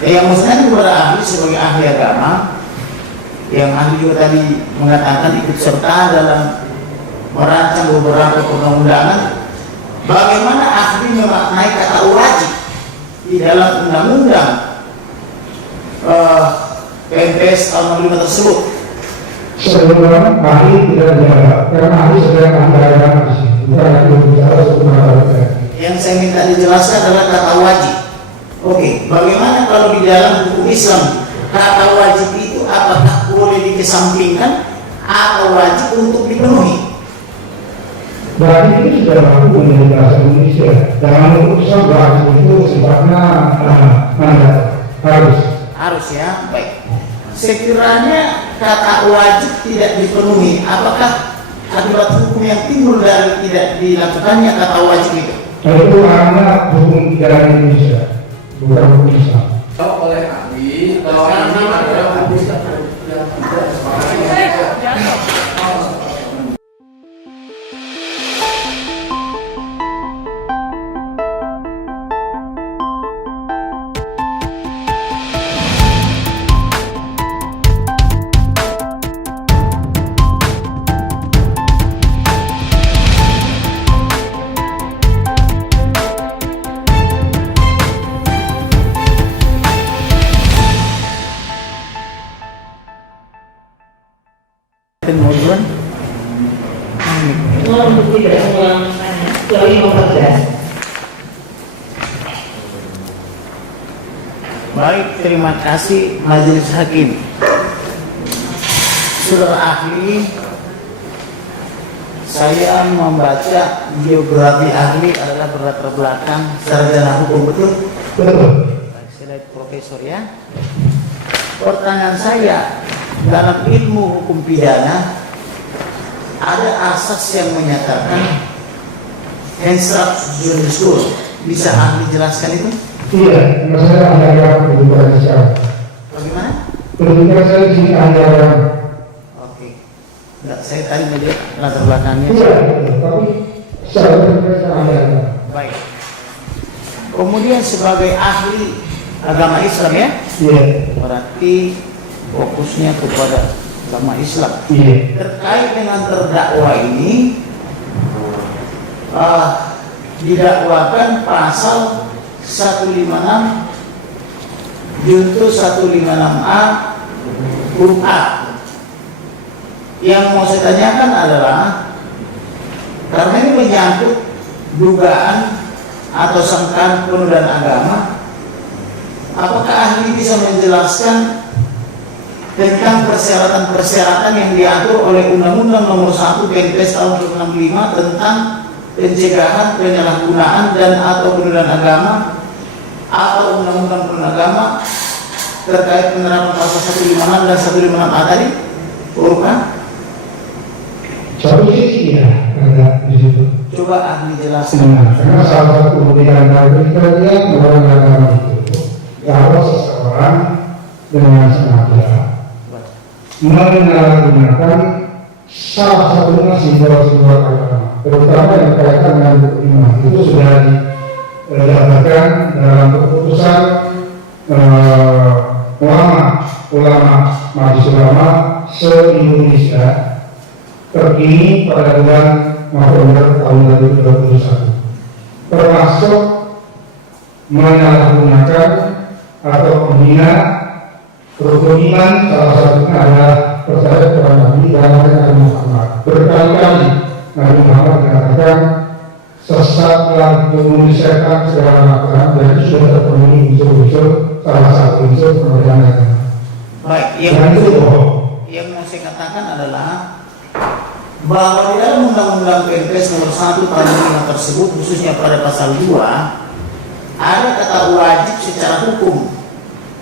Yang maksudnya kepada ahli sebagai ahli agama, yang ahli juga tadi mengatakan ikut serta dalam merancang beberapa perundang-undangan. Bagaimana ahli memaknai kata wajib di dalam undang-undang PNPS tahun 65 tersebut? Sebelumnya ahli tidak dijawab karena ahli sedang ahli agama di sini, bukan ahli bicara sebenarnya. Yang saya minta dijelaskan adalah kata wajib. Oke, bagaimana kalau di dalam hukum Islam kata wajib itu apakah boleh dikesampingkan atau wajib untuk dipenuhi? Berarti itu sudah hukum dari bahasa Indonesia. Dalam hukum Islam wajib itu sifatnya mandat, harus ya. Baik. Sekiranya kata wajib tidak dipenuhi, apakah akibat hukum yang timbul dari tidak dilakukannya kata wajib itu? Itu karena hukum dari Indonesia, bukan hukum Islam. Oleh ahli, kalau ini adalah hukum Islam yang tidak. Kemudian baik, terima kasih Majelis Hakim. Saudara ahli, saya membaca biografi ahli adalah berlatar belakang sarjana hukum, betul? Saya profesor ya. Pertanyaan saya, dalam ilmu hukum pidana ada asas yang menyatakan ensrat jurisdiktur. Bisa ahli jelaskan itu? Iya, saya ahli agama pendidikan Islam. Bagaimana? Pendidikan saya di sini ahli agama. Oke. Enggak, saya tadi melihat latar belakangnya. Iya, tapi saya ahli agama. Baik. Kemudian sebagai ahli agama Islam ya? Iya. Berarti fokusnya kepada agama Islam. Iya. Terkait dengan terdakwa ini, didakwakan pasal 156 junto 156A huruf A. Yang mau saya tanyakan adalah, karena ini menyangkut dugaan atau sangkaan penodaan agama, apakah ahli bisa menjelaskan tentang persyaratan-persyaratan yang diatur oleh Undang-Undang Nomor 1 PNPS tahun 1965 tentang pencegahan penyalahgunaan dan atau penodaan agama atau Undang-Undang penodaan agama terkait penerapan pasal 156 dan 156A tadi? Huruf A? Satu sisi ya, ada di situ. Coba ahli jelaskan. Karena salah satu pemilihan kita lihat orang agama itu, kalau seseorang dengan sengaja menyalahgunakan salah satunya simbol-simbol agama, terutama yang berkaitan dengan iman, itu sudah didapatkan dalam keputusan ulama majelis ulama se-Indonesia terkini pada bulan November tahun 2021, termasuk menyalahgunakan atau menghina rukun iman. Salah satunya adalah percaya kepada Nabi dan Nabi Muhammad. Berkali-kali Nabi Muhammad mengatakan sesatlah kemudian setan segala macam, jadi sudah terpenuhi unsur-unsur, salah satu unsur penodaan agama. Baik, yang mau saya katakan adalah bahwa di dalam Undang-Undang PNPS Nomor 1 Tahun 5 tersebut, khususnya pada pasal 2, ada kata wajib secara hukum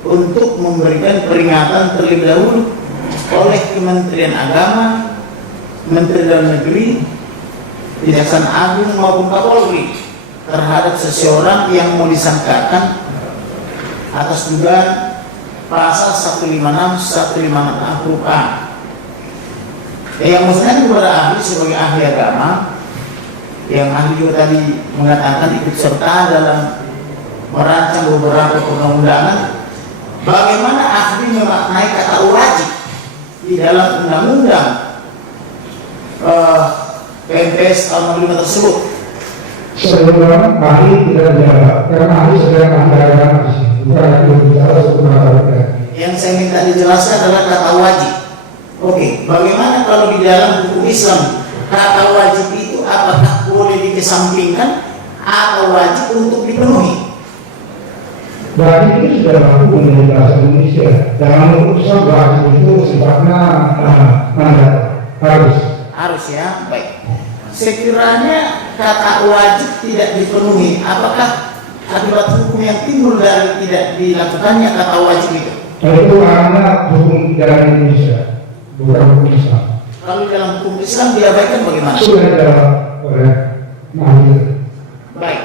untuk memberikan peringatan terlebih dahulu oleh Kementerian Agama, Menteri Dalam Negeri, Kejaksaan Agung maupun Kapolri terhadap seseorang yang mau disangkakan atas dugaan pasal 156 156A huruf A. Yang maksudnya kepada ahli sebagai ahli agama, yang ahli juga tadi mengatakan ikut serta dalam merancang beberapa perundang-undangan. bagaimana ahli memaknai kata wajib di dalam undang-undang PNPS tahun 65 tersebut? Sebelum ahli tidak dijawab, karena ahli sedang anggaran di sini, bukan lagi berbicara seputar. Yang saya minta dijelaskan adalah kata wajib. Oke, bagaimana kalau di dalam hukum Islam kata wajib itu apakah boleh dikesampingkan atau wajib untuk dipenuhi? Wajib itu sudah berlaku menjadi bahasa Indonesia. Dalam hukum Islam wajib itu sifatnya mandat, harus. Ya, baik. Sekiranya kata wajib tidak dipenuhi, apakah akibat hukum yang timbul dari tidak dilakukannya kata wajib itu? Itu karena hukum dalam Indonesia, bukan hukum Islam. Kalau dalam hukum Islam diabaikan bagaimana? Sudah dijawab oleh Mahir. Baik.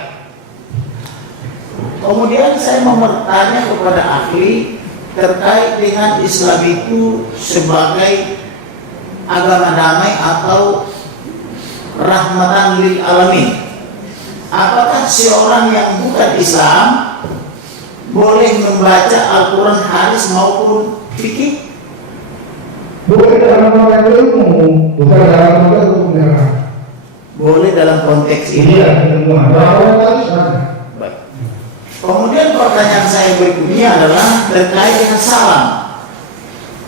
Kemudian saya mau bertanya kepada ahli terkait dengan Islam itu sebagai agama damai atau rahmatan lil alamin. Apakah seorang yang bukan Islam boleh membaca Al-Quran, hadis maupun fikih? Boleh dalam konteks ilmu, bukan dalam konteks hukum. Boleh dalam konteks ini. Iya, ilmu. Baik. Kemudian pertanyaan saya berikutnya adalah terkait dengan salam.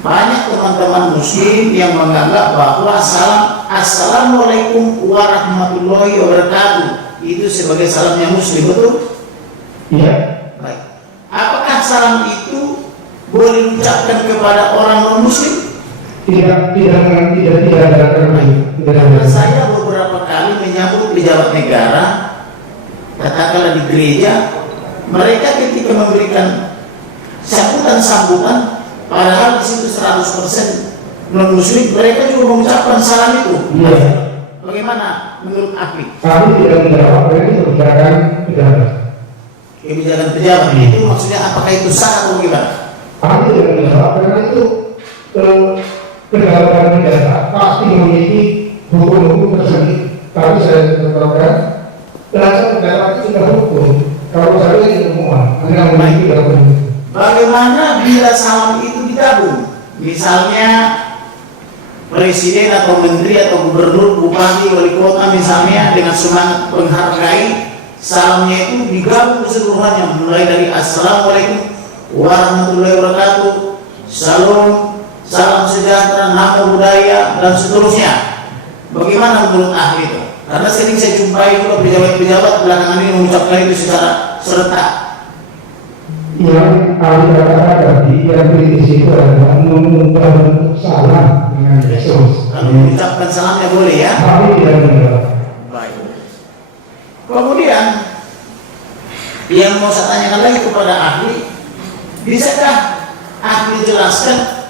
Banyak teman-teman muslim yang menganggap bahwa salam assalamualaikum warahmatullahi wabarakatuh itu sebagai salamnya muslim, betul? Iya. Baik. Apakah salam itu boleh diucapkan kepada orang non muslim? Tidak ada Karena saya beberapa kali menyambut pejabat negara, katakanlah di gereja, mereka ketika memberikan sambutan, padahal di situ 100% non muslim, mereka juga mengucapkan salam itu. Iya. Bagaimana menurut ahli? Kami tidak menjawab, ini kebijakan pejabat. Kebijakan pejabat itu maksudnya apakah itu sah atau bagaimana? Kami tidak menjawab, karena itu pejabat negara pasti memiliki hukum-hukum tersendiri. Tapi saya tetapkan, dasar pejabat itu sudah hukum. Kalau saya ini ilmuwan, hanya memiliki hukum. Bagaimana bila salam itu digabung? Misalnya presiden atau menteri atau gubernur, bupati, wali kota misalnya dengan semangat menghargai, salamnya itu digabung keseluruhannya, mulai dari assalamualaikum warahmatullahi wabarakatuh, salam sejahtera, nama budaya, dan seterusnya. Bagaimana menurut ahli itu? Karena sering saya jumpai juga pejabat-pejabat belakangan ini mengucapkan itu secara serentak. Yang ahli katakan tadi, yang kritis itu adalah mengubah bentuk salam dengan Yesus. Kalau mengucapkan salamnya boleh ya? Kami tidak menjawab. Baik. Kemudian yang mau saya tanyakan lagi kepada ahli, bisakah ahli jelaskan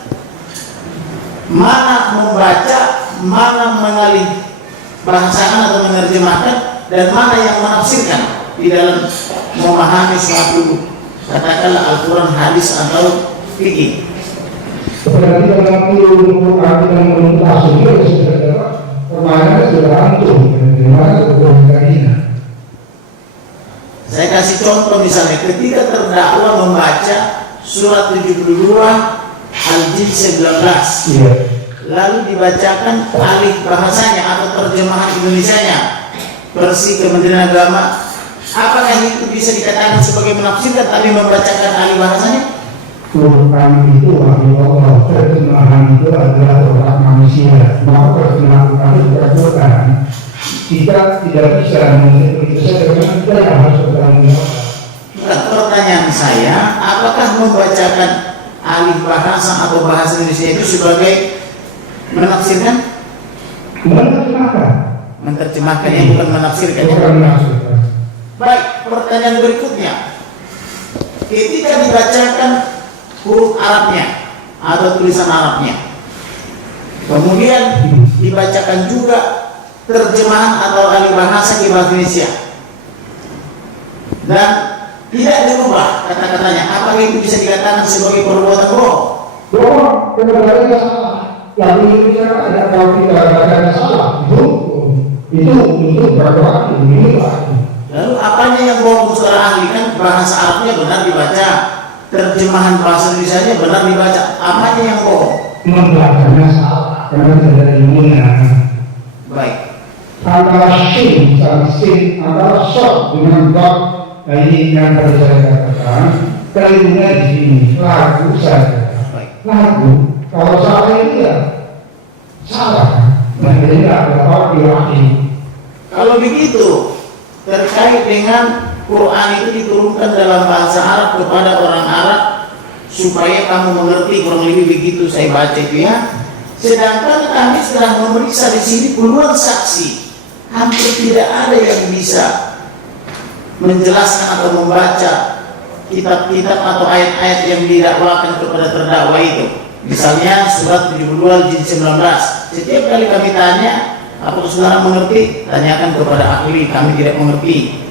mana membaca, mana mengalih bahasakan atau menerjemahkan, dan mana yang menafsirkan di dalam memahami suatu katakanlah Al-Quran, hadis atau fikih? Berarti dalam ilmu arti dan menuntaskan itu sudah dapat permainannya sudah antum bagaimana kebenarannya. Saya kasih contoh misalnya ketika terdakwa membaca surat 72 Al-Jin 19, Iya. lalu dibacakan alih bahasanya atau terjemahan Indonesianya versi Kementerian Agama, apakah itu bisa dikatakan sebagai menafsirkan tapi membacakan alih bahasanya? Quran itu Allah, terjemahan itu adalah orang manusia. Maka terjemahan Quran itu Quran. Kita tidak bisa mengikuti itu saja karena kita yang harus bertanggung jawab. Pertanyaan saya, apakah membacakan alih bahasa atau bahasa Indonesia itu sebagai menafsirkan? Menerjemahkan. Menerjemahkan ya, bukan menafsirkan. Bukan menafsirkan. Baik, pertanyaan berikutnya. Ketika dibacakan huruf Arabnya atau tulisan Arabnya, kemudian dibacakan juga terjemahan atau alih bahasa di bahasa Indonesia, dan tidak dirubah kata-katanya, apakah itu bisa dikatakan sebagai perbuatan bohong? Bohong, kebenarannya salah. Lalu Indonesia ada kalau kita katakan salah, itu berdoa ini. Lalu apanya yang bohong secara ahli? Kan bahasa Arabnya benar dibaca, terjemahan bahasa Indonesia benar dibaca, apanya yang bohong? Membacanya salah karena tidak ada ilmunya. Baik. Antara sin sama sin, antara shot dengan dot, nah ini yang tadi saya katakan, kelirunya di sini, lagu saja. Baik. Lagu, kalau salah itu ya salah. Nah jadi tidak ada orang dilaki. Kalau begitu, terkait dengan Quran itu diturunkan dalam bahasa Arab kepada orang Arab supaya kamu mengerti, kurang lebih begitu saya baca itu ya. Sedangkan kami setelah memeriksa di sini puluhan saksi, hampir tidak ada yang bisa menjelaskan atau membaca kitab-kitab atau ayat-ayat yang didakwakan kepada terdakwa itu. Misalnya surat 72 Al-Jin 19. Setiap kali kami tanya, apakah saudara mengerti? Tanyakan kepada ahli, kami tidak mengerti.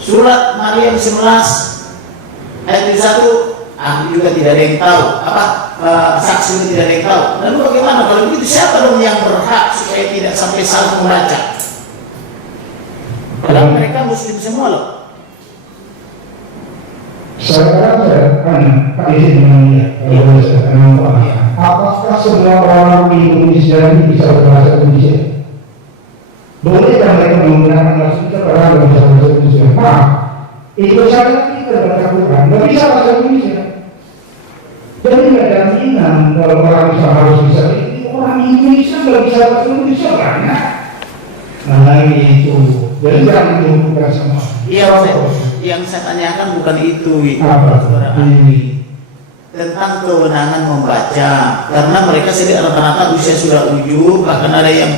Surat Maryam 11 ayat 1, ahli juga tidak ada yang tahu. Saksi juga tidak ada yang tahu. Lalu bagaimana kalau begitu? Siapa dong yang berhak supaya tidak sampai salah membaca? Padahal mereka muslim semua loh. Saya Pak izin menanya, kalau boleh saya tanya, apakah semua orang di Indonesia ini bisa berbahasa Indonesia? Bolehkah mereka menggunakan bahasa kita karena tidak bisa bahasa Indonesia? Maaf, itu saja kita baca Quran, tidak bisa bahasa Indonesia. Jadi tidak jaminan kalau orang bisa harus bisa. Orang Indonesia tidak bisa bahasa Indonesia banyak. Nah itu, jadi jangan dihukumkan semua. Iya, yang saya tanyakan bukan itu, Apa? tentang kewenangan membaca, karena mereka sendiri rata-rata usia sudah ujung, bahkan ada yang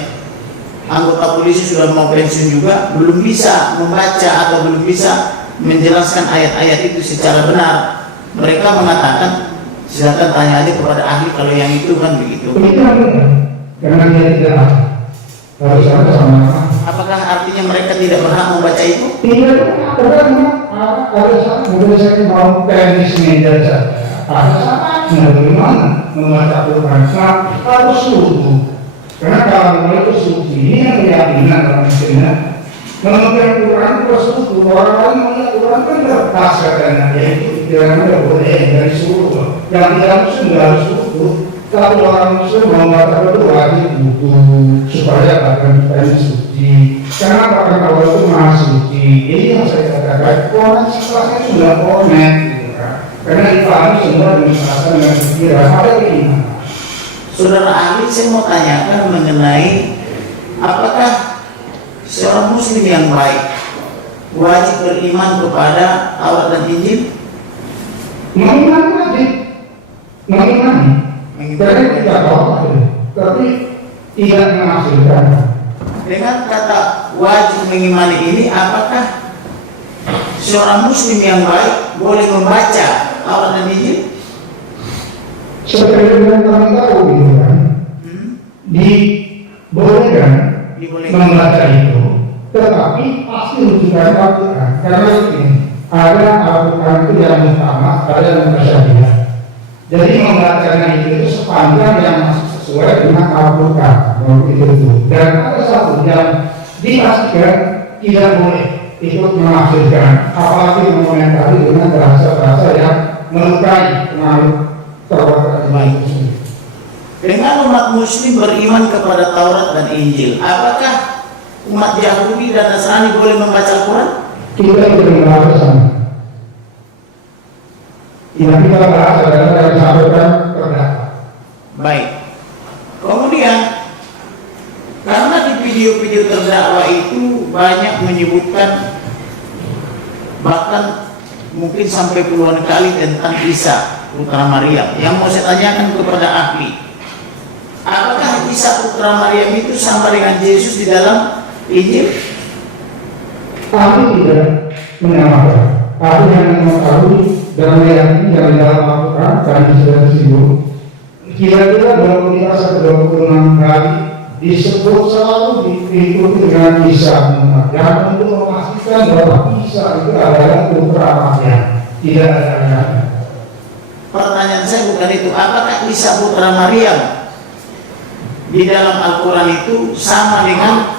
anggota polisi sudah mau pensiun juga, belum bisa membaca atau belum bisa menjelaskan ayat-ayat itu secara benar. Mereka mengatakan silakan tanya aja kepada ahli kalau yang itu kan begitu. Karena dia tidak harus ada sama. Apakah artinya mereka tidak berhak membaca itu? Tidak, ada saat mudah saya mau tenis meja saja. Ada saatnya bagaimana membaca Quran harus subuh. Karena kalau itu suci ini yang keyakinan dalam Islam. Memegang Quran harus subuh. Orang lain melihat Quran kan terpas katanya. Ya itu pikiran tidak boleh dari subuh. Yang tidak muslim harus subuh. Kalau orang muslim mau membaca itu wajib butuh supaya bahkan kita ini suci. Karena bahkan Allah itu maha suci. Ini yang saya katakan. Quran setelahnya sudah komen. Karena dipahami semua dengan perasaan dengan pikiran. Ada keimanan. Saudara ahli, saya mau tanyakan mengenai apakah seorang muslim yang baik wajib beriman kepada Taurat dan Injil? Mengiman wajib. Mengimani. Karena tidak tahu, tapi tidak menghasilkan. Dengan kata wajib mengimani ini, apakah seorang muslim yang baik boleh membaca Taurat dan Injil? Seperti yang kami tahu gitu kan, dibolehkan membaca itu, tetapi pasti rujukan Al-Quran. Karena ini ada Al-Quran itu yang utama, ada yang mutasyabih. Jadi membacanya itu sepanjang yang masih sesuai dengan Al-Quran, itu. Dan ada satu yang dipastikan tidak boleh ikut menafsirkan, apalagi mengomentari dengan bahasa-bahasa yang melukai pengaruh Taurat dan Injil. Dengan umat muslim beriman kepada Taurat dan Injil, apakah umat Yahudi dan Nasrani boleh membaca Al-Quran? Kita tidak membahas sana. Yang kita bahas adalah yang disampaikan terdakwa. Baik. Kemudian, karena di video-video terdakwa itu banyak menyebutkan bahkan mungkin sampai puluhan kali tentang Isa putra Maryam. Yang mau saya tanyakan kepada ahli, apakah Isa putra Maryam itu sama dengan Yesus di dalam Injil? Kami tidak menyamakan. Kami hanya mengetahui dan meyakini yang di dalam Al-Quran kami sudah disinggung. Kira-kira 25-26 kali disebut selalu diikuti dengan Isa yang untuk memastikan bahwa Isa itu adalah putra Maryam. Tidak ada yang. Pertanyaan saya bukan itu. Apakah Isa putra Maryam di dalam Al-Quran itu sama dengan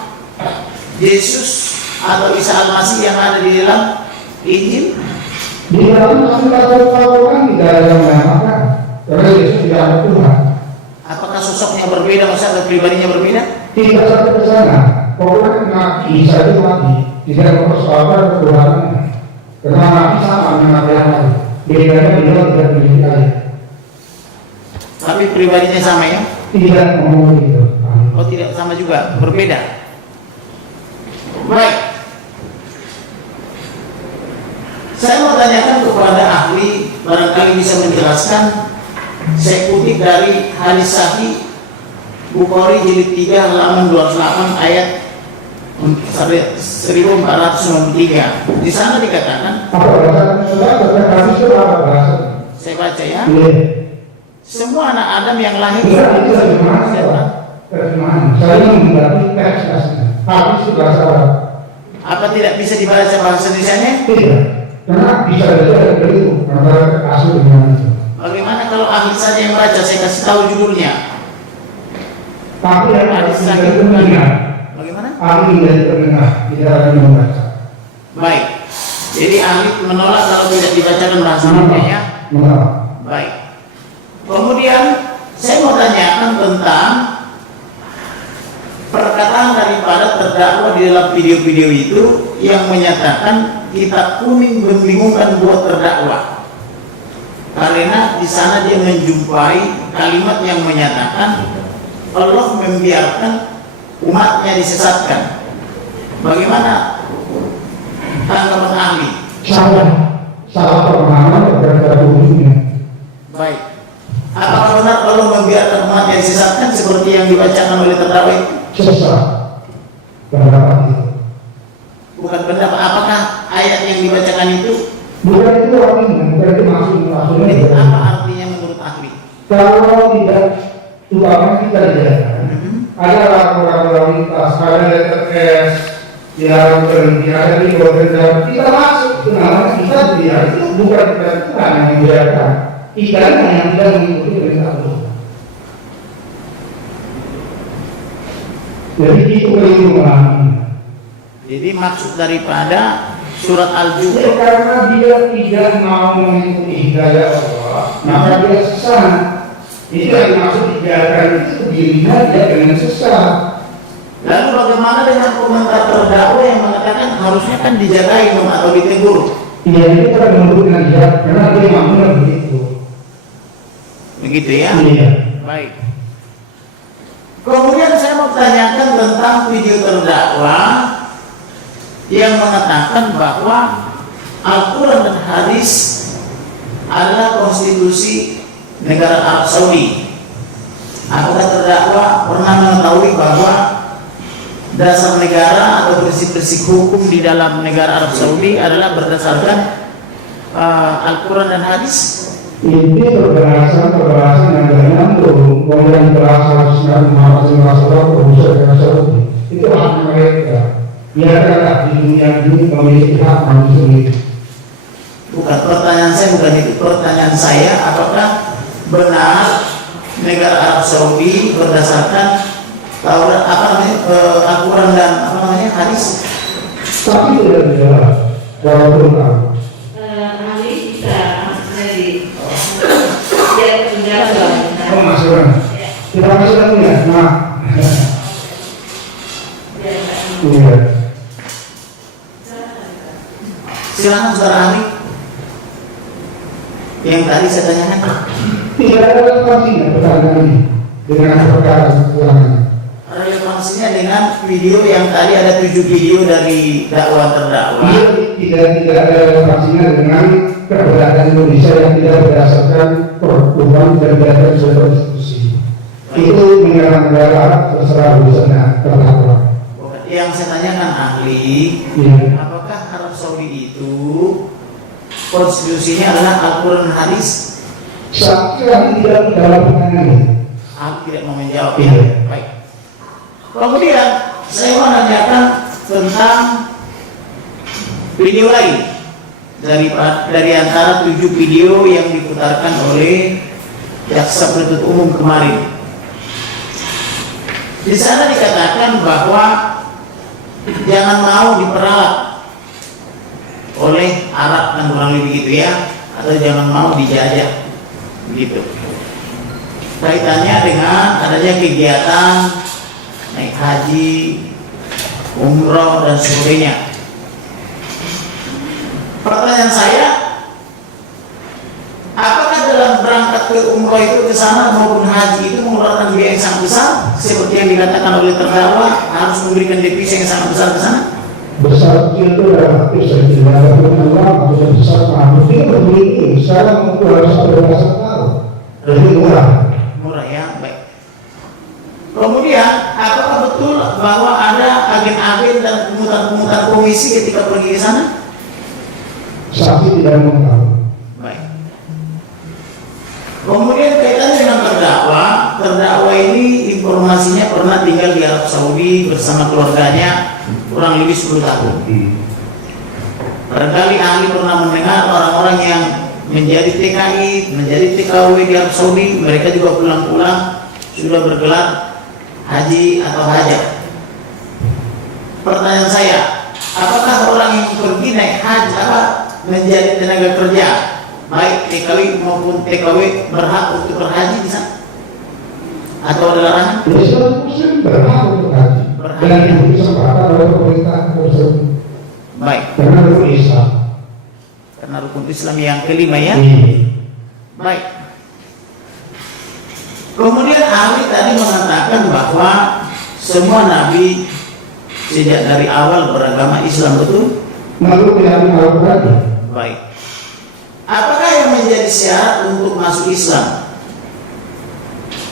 Yesus atau Isa Al-Masih yang ada di dalam Injil? Di dalam Al-Quran tidak ada yang menamakan, karena Yesus tidak ada Tuhan. Apakah sosoknya berbeda, maksudnya pribadinya berbeda? Tidak sampai ke sana. Pokoknya Nabi Isa itu Nabi, tidak mempersoalkan ketuhanannya. Karena Nabi sama dengan Nabi yang lain. Bedanya beliau tidak memiliki ayat. Tapi pribadinya sama ya? Tidak ngomong gitu. Oh tidak sama juga, berbeda. Baik. Saya mau tanyakan kepada ahli, barangkali bisa menjelaskan. Saya kutip dari hadis sahih Bukhari jilid 3 halaman 28 ayat 1493. Di sana dikatakan, Apa bahasa? saya baca ya. Iya. Semua anak Adam yang lahir Itu terjemahan. Terjemahan. Saya menggunakan teks aslinya. Habis itu bahasa Arab. Apa tidak bisa dibaca bahasa Indonesia-nya? Tidak. Karena bisa saja ada itu antara asli dengan itu. Bagaimana kalau ahli saja yang baca? Saya kasih tahu judulnya. Tapi yang Hadis ada sahih itu mendengar. Bagaimana? Ahli dari pendengar tidak ada yang membaca. Baik. Jadi ahli menolak kalau tidak dibacakan bahasa Arabnya. Menolak. Baik. Kemudian saya mau tanyakan tentang perkataan daripada terdakwa di dalam video-video itu yang menyatakan kitab kuning membingungkan buat terdakwa. Karena di sana dia menjumpai kalimat yang menyatakan Allah membiarkan umatnya disesatkan. Bagaimana tanggapan ahli? Salah pemahaman terhadap umumnya. Baik. Apakah benar Allah membiarkan umatnya disesatkan seperti yang dibacakan oleh terdakwa itu? Sesat pendapat itu. Bukan pendapat. Apakah ayat yang dibacakan itu? Bukan itu artinya, bukan itu maksudnya. Itu apa artinya menurut ahli? Kalau tidak, umpama kita lihat, ada laporan lalu lintas, ada letter S, yang berhenti, ada di bawah kita masuk ke namanya kita biar itu bukan kita yang membiarkan, kita yang tidak mengikuti perintah Allah. Jadi itu keliru memahami. Jadi maksud daripada surat Al-Jumu'ah, Karena dia tidak mau mengikuti hidayah Allah, maka dia sesat. Itu yang dimaksud dibiarkan itu dirinya dia dengan sesat. lalu bagaimana dengan komentar terdakwa yang mengatakan harusnya kan dijagain atau ditegur? Iya itu kan menurutkan dia karena dia mampu begitu. Begitu ya? Iya. Baik. Kemudian saya mau tanyakan tentang video terdakwa yang mengatakan bahwa Al-Quran dan hadis adalah konstitusi negara Arab Saudi. Apakah terdakwa pernah mengetahui bahwa dasar negara atau prinsip-prinsip hukum di dalam negara Arab Saudi adalah berdasarkan Al-Quran dan hadis? Ini pembahasan yang tidak nyambung. Kalau yang berasal dari masalah urusan Saudi itu hak mereka. Biarkanlah di dunia ini memiliki hak manusia sendiri. Bukan, pertanyaan saya bukan itu. Pertanyaan saya, apakah benar negara Arab Saudi berdasarkan Taurat Al-Quran dan hadis? Tapi tidak jelas. Walaupun tahu. Ahli bisa jadi dia penjelasan. Oh masukan. Kita masukkan ya. Nah. Iya. Silakan saudara ahli. Yang tadi saya tanyakan. Tidak ada relevansinya pertanyaan ini dengan perkara kekurangan. Relevansinya dengan video yang tadi ada 7 video dari dakwah terdakwa. Tidak ada relevansinya dengan keberadaan Indonesia yang tidak berdasarkan peraturan dan berdasarkan sebuah konstitusi. Itu menyerang negara Arab terserah urusannya terdakwa. Yang saya tanyakan ahli, Iya. apakah Arab Saudi itu konstitusinya adalah Al-Quran dan hadis? Saya tidak dalam pertanyaan ini. Ahli tidak mau menjawab. Iya. Baik. Kemudian saya mau menanyakan tentang video lain dari antara 7 video yang diputarkan oleh jaksa penuntut umum kemarin. Di sana dikatakan bahwa jangan mau diperalat oleh Arab kan kurang lebih gitu ya, atau jangan mau dijajah begitu. Kaitannya dengan adanya kegiatan naik haji, umroh dan sebagainya. Pertanyaan saya, apakah dalam berangkat ke umroh itu ke sana maupun haji itu mengeluarkan biaya yang sangat besar seperti yang dikatakan oleh terdakwa harus memberikan devisa yang sangat besar ke sana? Besar kecil itu relatif saya tidak ada uang atau besar mungkin berbeda. Sekarang untuk harus ada belasan tahun lebih murah Ya, baik. Kemudian apakah betul bahwa ada agen-agen dan pemutar-pemutar komisi ketika pergi ke sana? saksi tidak mengetahui. Baik. Kemudian kaitannya dengan terdakwa ini informasinya pernah tinggal di Arab Saudi bersama keluarganya kurang lebih 10 tahun. Barangkali ahli pernah mendengar orang-orang yang menjadi TKI, menjadi TKW di Arab Saudi, mereka juga pulang-pulang sudah bergelar haji atau hajat. Pertanyaan saya, apakah orang yang pergi naik haji menjadi tenaga kerja, baik TKW maupun TKW berhak untuk berhaji di sana? Atau ada larangan? Islam Muslim berhak untuk haji dan diberi kesempatan oleh pemerintah tersebut. Baik. Karena rukun Islam. Karena rukun Islam yang kelima ya. Baik. Kemudian ahli tadi mengatakan bahwa semua nabi sejak dari awal beragama Islam, betul? Menurut yang Al-Quran. Baik. Apakah yang menjadi syarat untuk masuk Islam?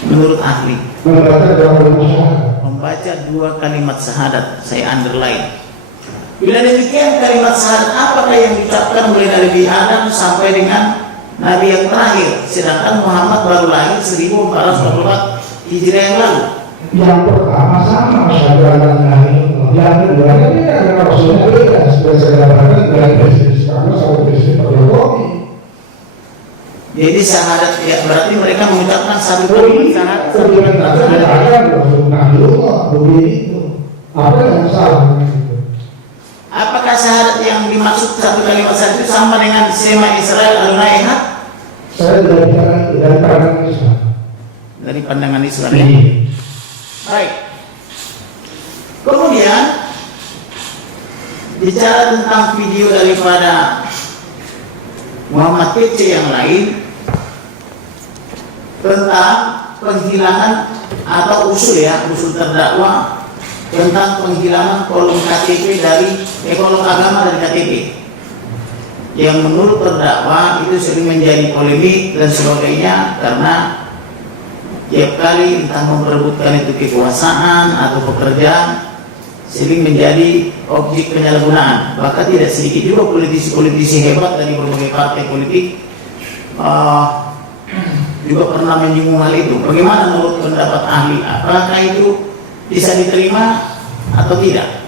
Menurut ahli, membaca 2 kalimat syahadat, saya underline. Bila demikian kalimat syahadat apakah yang diucapkan mulai dari Nabi Adam sampai dengan Nabi yang terakhir, sedangkan Muhammad baru lahir 1444 Hijriah yang lalu? Yang pertama sama masyarakat yang kedua beda karena Rasulnya beda. Seperti saya katakan dari presiden Soekarno sampai presiden Pak Jokowi. Jadi syahadat ya berarti mereka mengucapkan satu kalimat syahadat. Terjemahan ada Nabi Allah begitu. Apa yang salah dengan itu? Apakah syahadat yang dimaksud satu kalimat syahadat itu sama dengan Sema Israel Adonai Echad? Saya tidak bicara dari pandangan Islam. Dari pandangan Islam ya. Baik. Kemudian bicara tentang video daripada Muhammad PC yang lain tentang penghilangan atau usul terdakwa tentang penghilangan kolom KTP kolom agama dari KTP yang menurut terdakwa itu sering menjadi polemik dan sebagainya karena tiap kali entah memperebutkan itu kekuasaan atau pekerjaan sering menjadi objek penyalahgunaan. Bahkan tidak sedikit juga politisi-politisi hebat dari berbagai partai politik juga pernah menyinggung hal itu. Bagaimana menurut pendapat ahli? Apakah itu bisa diterima atau tidak?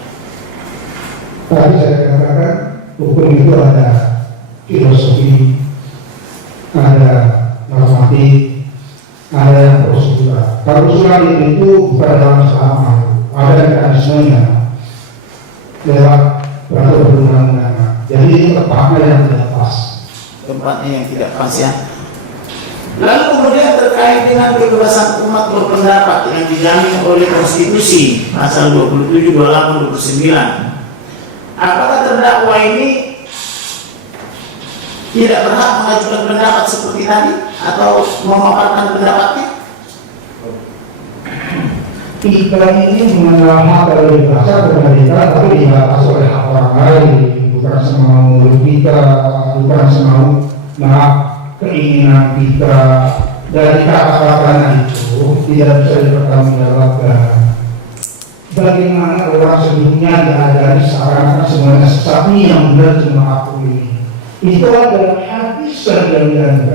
Tadi saya katakan hukum itu ada filosofi, ada normatif, ada yang prosedural. Kalau usulan itu bukan dalam selama, ada mekanismenya lewat peraturan perundang-undangan. Jadi itu tempatnya yang tidak pas. Tempatnya yang tidak pas ya. Lalu kemudian terkait dengan kebebasan umat berpendapat yang dijamin oleh konstitusi pasal 27, 28, 29, apakah terdakwa ini tidak berhak mengajukan pendapat seperti tadi atau memaparkan pendapatnya? Kita ini mengenal hak dari bahasa pemerintah, tapi dibatasi oleh hak orang lain, bukan semau kita, bukan semau keinginan kita. Dari kata-kata itu tidak bisa dipertanggungjawabkan. Bagaimana orang sebelumnya diajari seakan-akan semuanya sesat ini yang benar cuma aku ini. Itu adalah hadis terjadikan.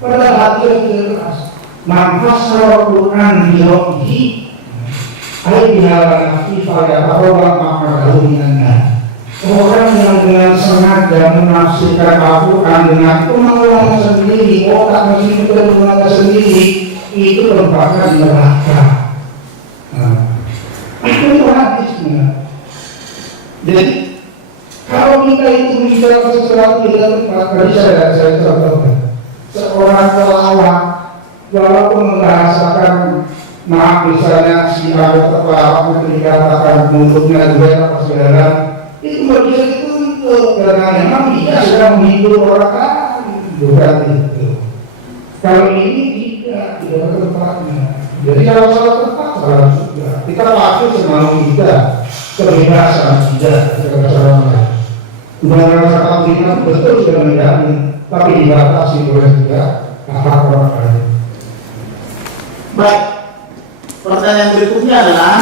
Pada hadis yang jelas, nafas Al-Quran birohi, ayat bihalan akifah ya bahwa makna minanna. Orang yang dengan sengaja menafsirkan Al-Quran dengan kemauan sendiri, otak mesin kemauan sendiri, itu tempatnya di neraka. Itu hadisnya. Jadi Kalau kita itu bicara sesuatu kita tadi saya contohkan seorang pelawak walaupun merasakan maaf misalnya si ada pelawak dikatakan mulutnya juga apa segala itu bagian itu karena memang dia sedang menghibur orang lain bukan itu. Kalau ini tidak tempatnya. Jadi kalau salah tempat salah juga. Kita pakai semau kita kebebasan tidak orang lain. Undang rasa kita betul sudah menjamin, tapi dibatasi oleh juga hak orang lain. Baik, pertanyaan berikutnya adalah,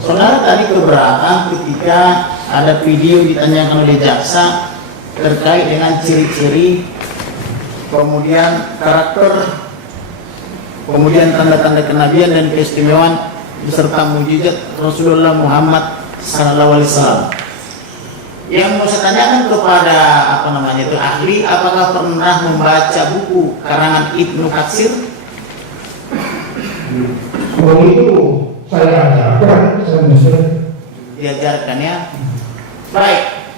saudara tadi keberatan ketika ada video ditanyakan oleh jaksa terkait dengan ciri-ciri, kemudian karakter, kemudian tanda-tanda kenabian dan keistimewaan beserta mujizat Rasulullah Muhammad SAW. Yang mau saya tanyakan kepada ahli, apakah pernah membaca buku karangan Ibnu Katsir? Oh itu saya ajarkan, Diajarkan ya. Baik,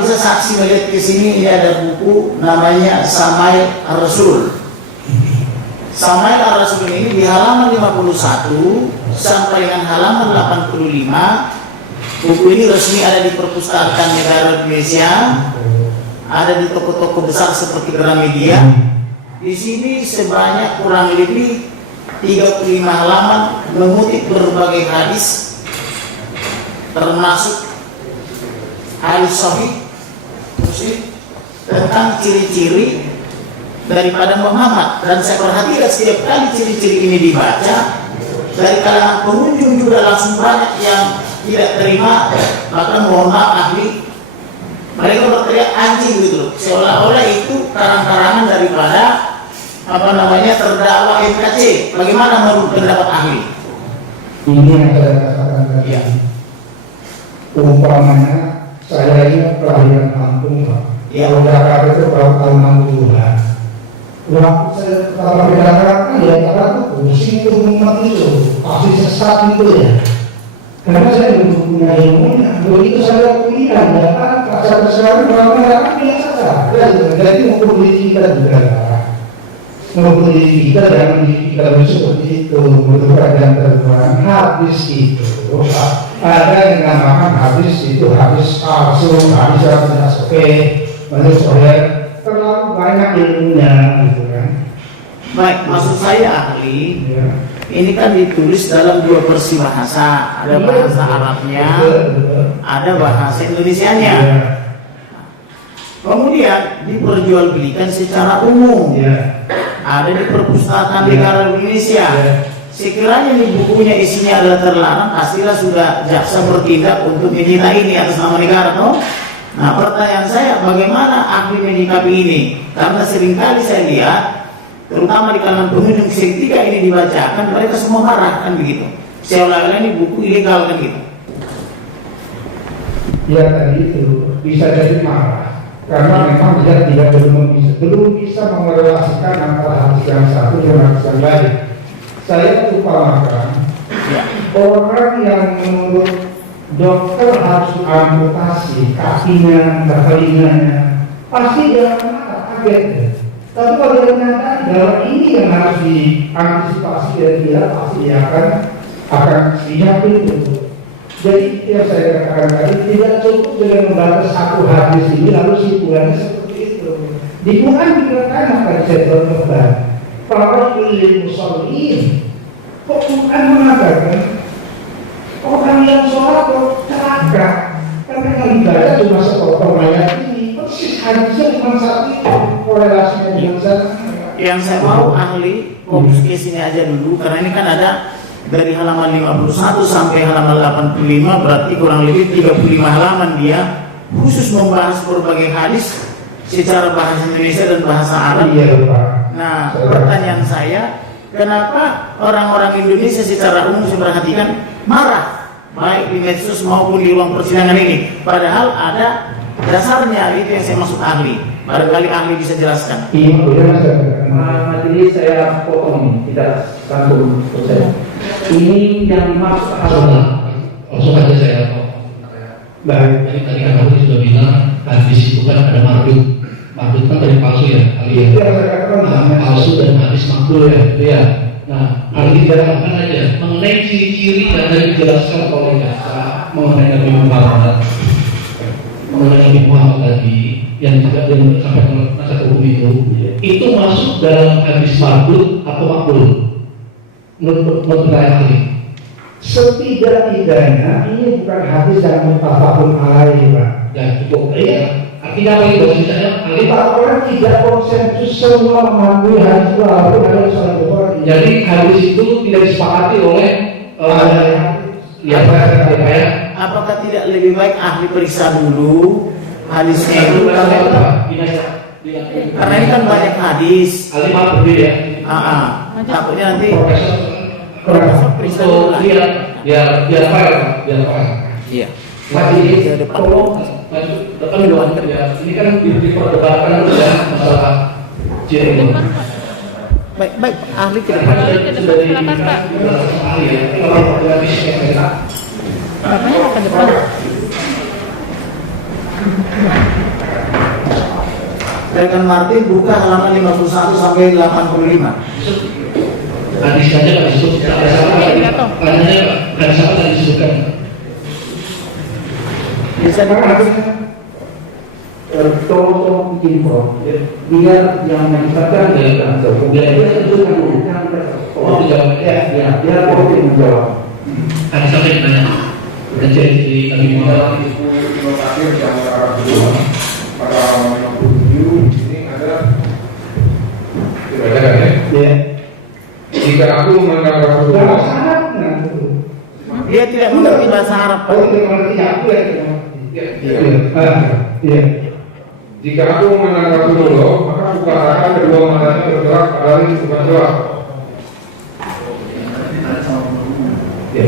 bisa saksi melihat di sini ini ada buku namanya Samail Ar-Rasul. Samail Ar-Rasul ini di halaman 51 sampai dengan halaman 85. Buku ini resmi ada di Perpustakaan Negara Indonesia, ada di toko-toko besar seperti Gramedia. Di sini sebanyak kurang lebih 35 halaman mengutip berbagai hadis, termasuk hadis sahih tentang ciri-ciri daripada Muhammad. Dan saya perhatikan setiap kali ciri-ciri ini dibaca, dari kalangan pengunjung juga langsung banyak yang tidak terima, bahkan mohon maaf ahli, mereka berteriak anjing gitu loh, seolah-olah itu karang-karangan daripada terdakwa MKC. Bagaimana menurut pendapat ahli? Ini yang saya katakan tadi. Ya. Umpamanya saya ini kelahiran kampung Pak. Ya. Kalau Jakarta itu tahun 60-an. Waktu saya pertama ke Jakarta ya Jakarta pusing itu umat itu pasti sesat itu ya. Karena saya belum punya ilmunya, begitu saya kuliah, ya kan, saya sekarang orang-orang biasa saja. Jadi mau diri kita juga, mau diri kita dan diri kita seperti itu, membutuhkan yang terbuang habis itu. Ada yang dinamakan habis itu, habis palsu, habis yang tidak oke, menurut saya terlalu banyak ilmunya, gitu kan. Baik, maksud saya ahli. Ya. Ini kan ditulis dalam dua versi bahasa, ada bahasa Arabnya, ada bahasa Indonesianya. Kemudian diperjualbelikan secara umum, ada di Perpustakaan Negara Indonesia. Sekiranya di bukunya isinya adalah terlarang, pastilah sudah jaksa bertindak untuk menyita ini atas nama negara, toh? Nah, pertanyaan saya, bagaimana ahli menyikapi ini? Karena seringkali saya lihat, terutama di kalangan pengunjung ketika ini dibacakan, mereka semua marah kan begitu, seolah-olah ini buku ilegal kan gitu. Ya tadi itu bisa jadi marah karena memang dia belum bisa merelasikan antara hadis yang satu dengan hadis yang lain. Saya umpamakan orang yang menurut dokter harus amputasi kakinya, telinganya, pasti dia akan marah, kaget. Tapi kalau dia menyatakan bahwa ini yang harus diantisipasi dan dia pasti dia akan siap itu. Jadi yang saya katakan tadi tidak cukup dengan membaca satu hadis ini lalu simpulannya seperti itu. Di Quran dikatakan akan saya contohkan bahwa ilmu musallin. Kok Quran mengatakan orang yang sholat kok celaka karena yang dibaca cuma sepotong ayat ini. Persis hadisnya cuma satu itu. Korelasinya dengan sana. Yang saya mau ahli fokus ke sini aja dulu, karena ini kan ada dari halaman 51 sampai halaman 85, berarti kurang lebih 35 halaman dia khusus membahas berbagai hadis secara bahasa Indonesia dan bahasa Arab. Iya, Pak. Nah, pertanyaan saya, kenapa orang-orang Indonesia secara umum saya perhatikan marah baik di medsos maupun di ruang persidangan ini, padahal ada dasarnya. Itu yang saya maksud ahli. Barangkali ahli bisa jelaskan. Iya, Majelis saya potong tidak langsung selesai. Ini yang dimaksud langsung aja saya potong. Baik. Tadi kan aku sudah bilang hadis itu kan ada mardut kan dari palsu ya kali ya. Iya, saya katakan Palsu dan hadis makbul ya, itu ya. Nah, kali kita katakan aja mengenai ciri-ciri yang tadi dijelaskan oleh jaksa mengenai Nabi Muhammad, tadi yang juga disampaikan penasihat hukum itu masuk dalam hadis mardut atau makbul menurut penilaian ahli. setidak-tidaknya ini bukan hadis yang muttafaqun alaihi, Pak. Ya cukup. Iya. Artinya apa itu? Misalnya ahli Kita orang tidak konsensus semua mengakui hadis itu walaupun ada salah Bukhari. jadi hadis itu tidak disepakati oleh ya Apakah tidak lebih baik ahli periksa dulu hadisnya itu? Karena ini kan banyak hadis. ahli maaf berbeda ya. Takutnya nanti Kenapa? periksa So, dulu. biar file. Iya. Tadi Dia depan. kalau depan doang ya, ini kan diperdebatkan ya masalah ciri ini. Baik, ahli tidak. Sudah diingat ahli ya. Kalau dari SMK Bapaknya mau ke depan. Dengan Martin buka halaman 51 sampai 85. hadis saja nggak disebut, hadis apa nggak disebutkan. Bisa Karena harusnya tolong bikin form biar yang menyampaikan dari kantor biar dia itu menjawab ya biar kopi menjawab. Hadis apa yang nanya? Udah ciri Nabi Muhammad. terakhir di antara kedua pada halaman 57 ini ada Dibacakan ya. Ya. Jika aku memandang Rasulullah, Dia tidak mengerti bahasa Arab. Pak. oh tidak mengerti aku ya. Iya. Jika aku memandang Rasulullah, maka bukankah kedua matanya bergerak dari bukan gelap. Ya.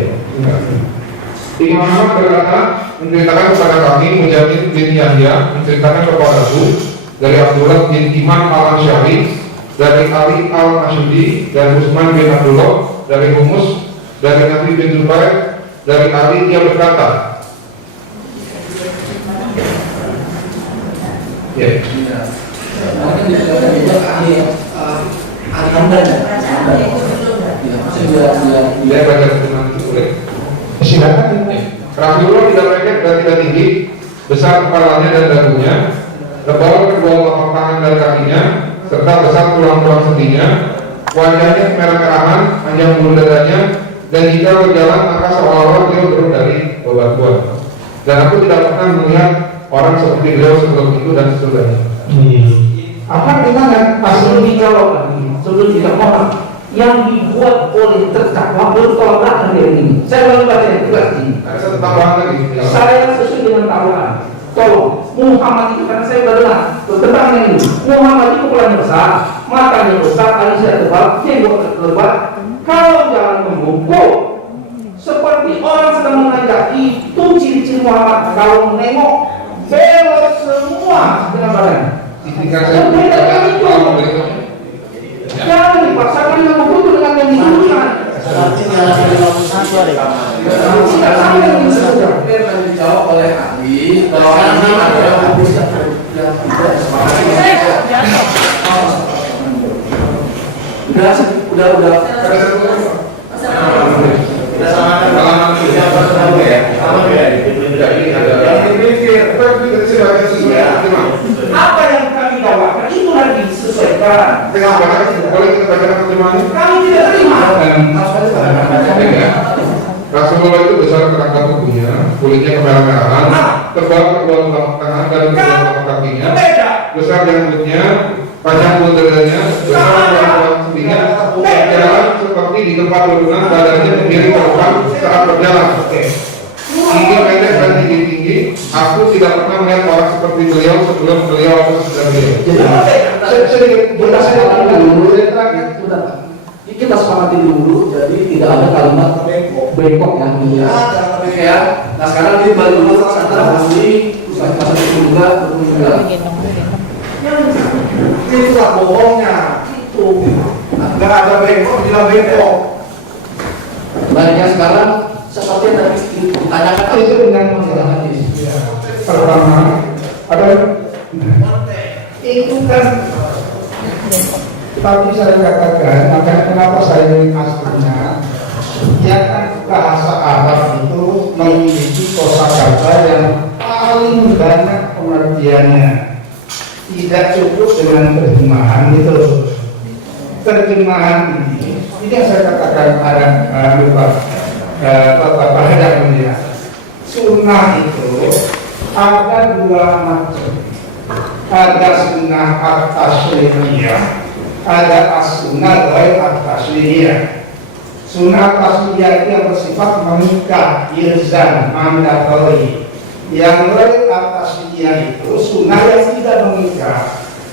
Imam Ahmad berkata, menceritakan kepada kami Mujahid bin Yahya, menceritakan kepadaku dari Abdullah bin Iman al-Ansyari, dari Ali al-Masyudi, dari Utsman bin Abdullah, dari Humus, dari Nabi bin Zubair, dari Ali dia berkata, ya, dia baca dengan itu boleh. Silakan. Rasulullah tidak pendek dan tidak tinggi, besar kepalanya dan dagunya, tebal kedua telapak tangan dan kakinya, serta besar tulang-tulang sendinya, wajahnya merah-merahan, panjang bulu dadanya, dan jika berjalan maka seolah-olah dia turun dari bebatuan. Dan aku tidak pernah melihat orang seperti beliau sebelum itu dan sesudahnya. Apa gimana? Pas sebelum dijawab lagi, sebelum dijawab yang dibuat oleh terdakwa bertolak belakang dari ini. Saya baru baca yang jelas ini. Ada satu tambahan lagi. Saya sesuai dengan tambahan. Tolong, Muhammad itu karena saya berenang tentang ini. Muhammad itu kepalanya besar, matanya besar, alisnya tebal, jenggot lebat. Kalau jalan membungkuk, seperti orang sedang mengajak, itu ciri-ciri Muhammad. Kalau menengok, belok semua dengan badannya. Jika saya berkata, Jangan dipaksakan yang membunuh dengan yang dituduhkan. Berarti di halaman 51 ada. Tidak sama yang dituduhkan. akan dijawab oleh ahli bahwa ini adalah hadis yang tidak Apa yang kami bawakan itu lagi disesuaikan. boleh kita bacakan terjemahannya? Kami tidak terima. Rasulullah itu besar kerangka tubuhnya, kulitnya kemerah-merahan, tebal kedua telapak tangan dan kedua telapak kakinya, Beda. besar janggutnya, panjang bulu dadanya, besar tulang-tulang sendinya, berjalan seperti di tempat berlutut, badannya berdiri ke depan saat berjalan. Tinggi pendek dan tinggi-tinggi, aku tidak pernah melihat orang seperti beliau sebelum beliau atau sesudah beliau. Sedikit jelaskan dulu. Kita sepakati dulu, jadi tidak ada kalimat bengkok yang mulia. ya. Nah sekarang ini baru masuk antara ahli pasal itu juga. Itulah bohongnya. Itu. Nggak ada bengkok, bilang bengkok. Baiknya sekarang seperti yang tadi ditanyakan Itu dengan hadis. Pertama, Ada itu kan, tapi saya katakan, makanya kenapa saya ingin aslinya, ya kan bahasa Arab itu memiliki kosakata yang paling banyak pengertiannya. Tidak cukup dengan terjemahan itu. Terjemahan ini yang saya katakan Bapak Hadar Mulia. Sunnah itu ada dua macam. Ada sunnah at-tasyriyah, ada as-sunnah ghair at-tasyriyah. Sunnah at-tasyriyah itu yang bersifat mengikat, ilzam, mandatori. Yang ghair at-tasyriyah itu sunnah yang tidak mengikat,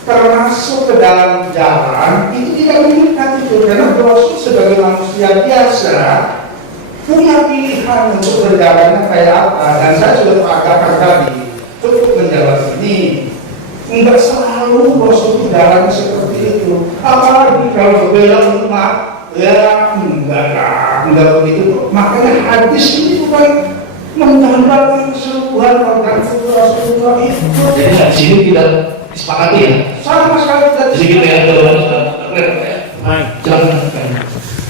termasuk ke dalam jalan itu tidak mengikat itu, karena Rasul sebagai manusia biasa punya pilihan untuk berjalannya kayak apa. Dan saya sudah mengatakan tadi cukup menjawab ini, enggak selalu Rasul itu jalannya seperti itu, apalagi kalau berbeda umat ya enggak begitu. Makanya hadis ini bukan menggambarkan keseluruhan organ Rasulullah itu. Jadi di sini tidak disepakati ya? Sama sekali tidak Jadi kita yang Baik. jangan.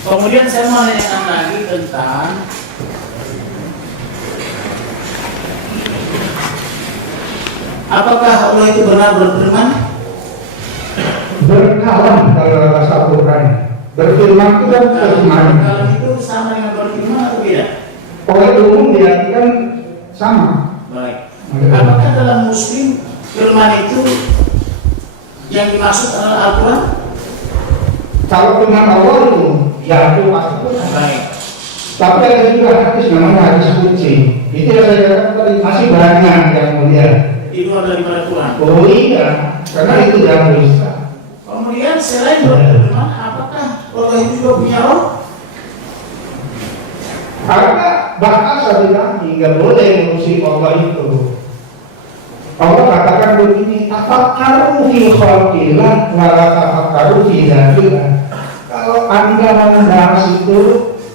Kemudian saya mau nanyakan lagi tentang apakah Allah itu benar berfirman? berkalam kalau bahasa Quran. Berfirman itu kan berfirman. Kalau itu sama dengan berfirman atau beda? Oleh umum diartikan sama. Baik. Apakah dalam Muslim firman itu yang dimaksud adalah Al-Quran? Kalau firman Allah itu ya itu pasti. Baik. Tapi ada juga hadis namanya hadis kunci. Itu yang saya katakan tadi masih banyak yang mulia. Itu adalah daripada Quran. Oh iya, karena itu yang bisa. Kemudian selain berfirman, apakah Allah itu juga punya roh? Karena bahasa bilang nggak boleh mengusik Allah itu. Allah katakan begini, tafakkaru fi khalqillah wa la tafakkaru fi dzatillah. Kalau Anda membahas itu,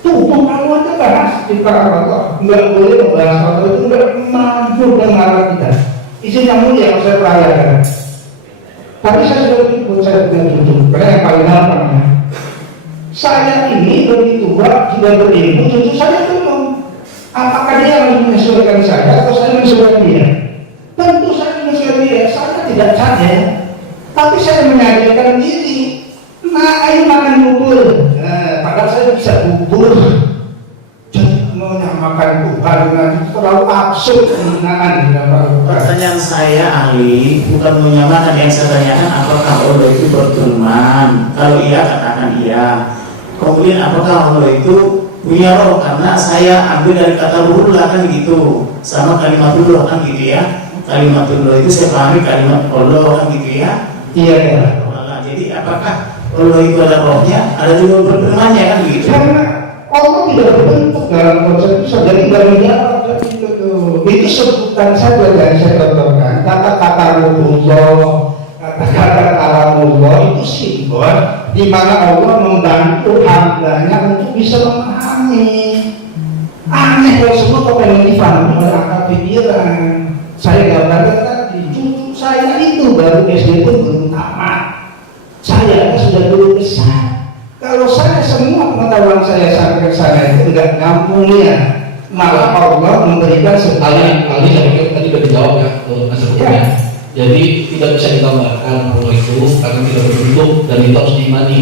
tubuh kamu aja bahas ciptaan Allah. Nggak boleh membahas Allah itu, nggak mampu dengan kita. Izin yang mulia yang saya perhatikan. Tapi saya sudah ikut, saya punya cucu, karena yang paling namanya. Saya ini begitu tua, sudah berilmu, cucu saya belum. Apakah dia yang menyesuaikan saya atau saya menyesuaikan dia? Tentu saya menyesuaikan dia, saya tidak sadar. Tapi saya menyadarkan diri. Nah, ayo makan bubur. Nah, padahal saya bisa bubur. Jadi menyamakan Tuhan dengan itu terlalu absurd penghinaan di dalam Tuhan. Pertanyaan saya ahli bukan menyamakan, yang saya tanyakan apakah Allah itu berfirman? Kalau iya katakan iya. Kemudian apakah Allah itu punya roh? Karena saya ambil dari kata ruhullah kan gitu, sama kalimatullah kan gitu ya. Kalimatullah itu saya pahami kalimat Allah kan gitu ya. Iya ya. Jadi apakah Allah itu ada rohnya? Ada juga berfirmannya kan gitu. Karena Allah tidak berbentuk dalam konsep itu saja, tidak menjawab itu sebutan saja yang saya contohkan. Kata-kata ruhullah, kata-kata kalamullah itu simbol di mana Allah membantu hambanya untuk bisa memahami. Aneh kalau semua kok pengen difahami oleh akal pikiran. Saya gambarkan tadi, cucu saya itu baru SD pun belum tamat. Saya sudah guru besar. Kalau saya semua pengetahuan saya sampai ke sana itu tidak ngampungnya, malah Allah memberikan sekali. Ali saya pikir tadi sudah dijawab ya, Mas Rupiah. Jadi tidak bisa digambarkan Allah itu karena tidak berbentuk dan itu harus diimani.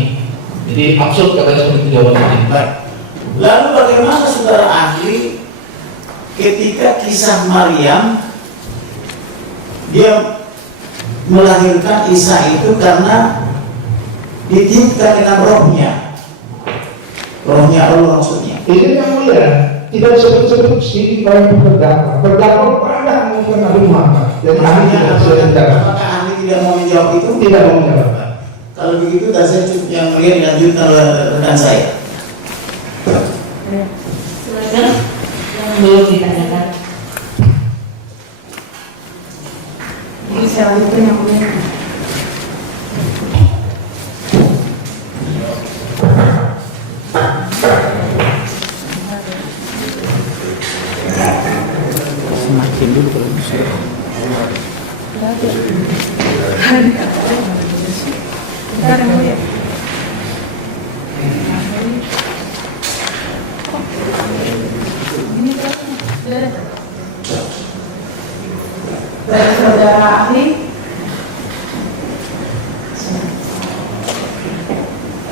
Jadi absurd katanya seperti itu jawabannya. Baik. Lalu bagaimana saudara ahli ketika kisah Maryam dia melahirkan Isa itu karena ditiupkan dengan rohnya Allah maksudnya. Ini yang mulia, tidak disebut-sebut sini kalau berdakwa pada mungkin Nabi Muhammad. Jadi ahli tidak bisa dijawab. Apakah ahli tidak mau menjawab itu? Tidak mau menjawab. Kalau begitu, dan saya cukup yang mulia dilanjutkan oleh rekan saya. Silakan yang belum ditanyakan. Ini saya lanjutkan yang mulia. Semakin dulu kalau bisa.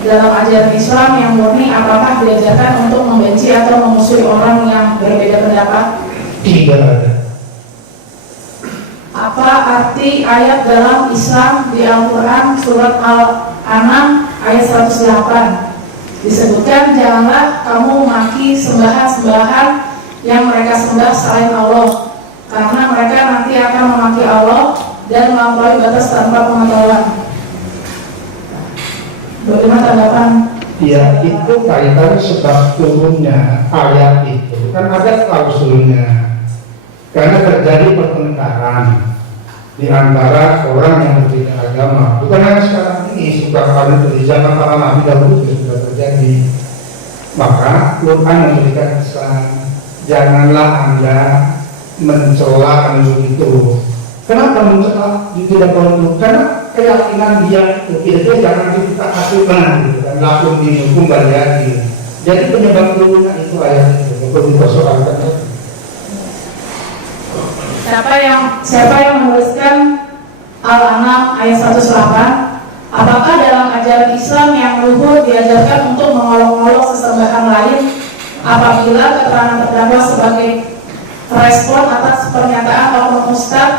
dalam ajaran Islam yang murni, apakah diajarkan untuk membenci atau memusuhi orang yang berbeda pendapat? Tidak ada. Apa arti ayat dalam Islam di Al-Quran surat Al-An'am ayat 108? Disebutkan, janganlah kamu maki sembahan-sembahan yang mereka sembah selain Allah, karena mereka nanti akan memaki Allah dan melampaui batas tanpa pengetahuan. Bagaimana tanggapan? Ya, itu kaitan sebab turunnya ayat itu kan ada klausulnya, karena terjadi pertengkaran di antara orang yang berbeda agama. Bukan hanya sekarang ini, sudah kali itu di zaman para nabi dahulu sudah terjadi. Maka Quran memberikan pesan, janganlah Anda mencela begitu. Kenapa mencela? Tidak perlu, karena keyakinan dia itu jangan kita asuhan gitu kan, lakum dinukum baliyati. Jadi penyebab turunnya itu ayat itu perlu dipersoalkan. Siapa yang menuliskan Al-An'am ayat 108? Apakah dalam ajaran Islam yang luhur diajarkan untuk mengolok-olok sesembahan lain apabila keterangan terdakwa sebagai respon atas pernyataan oknum ustaz?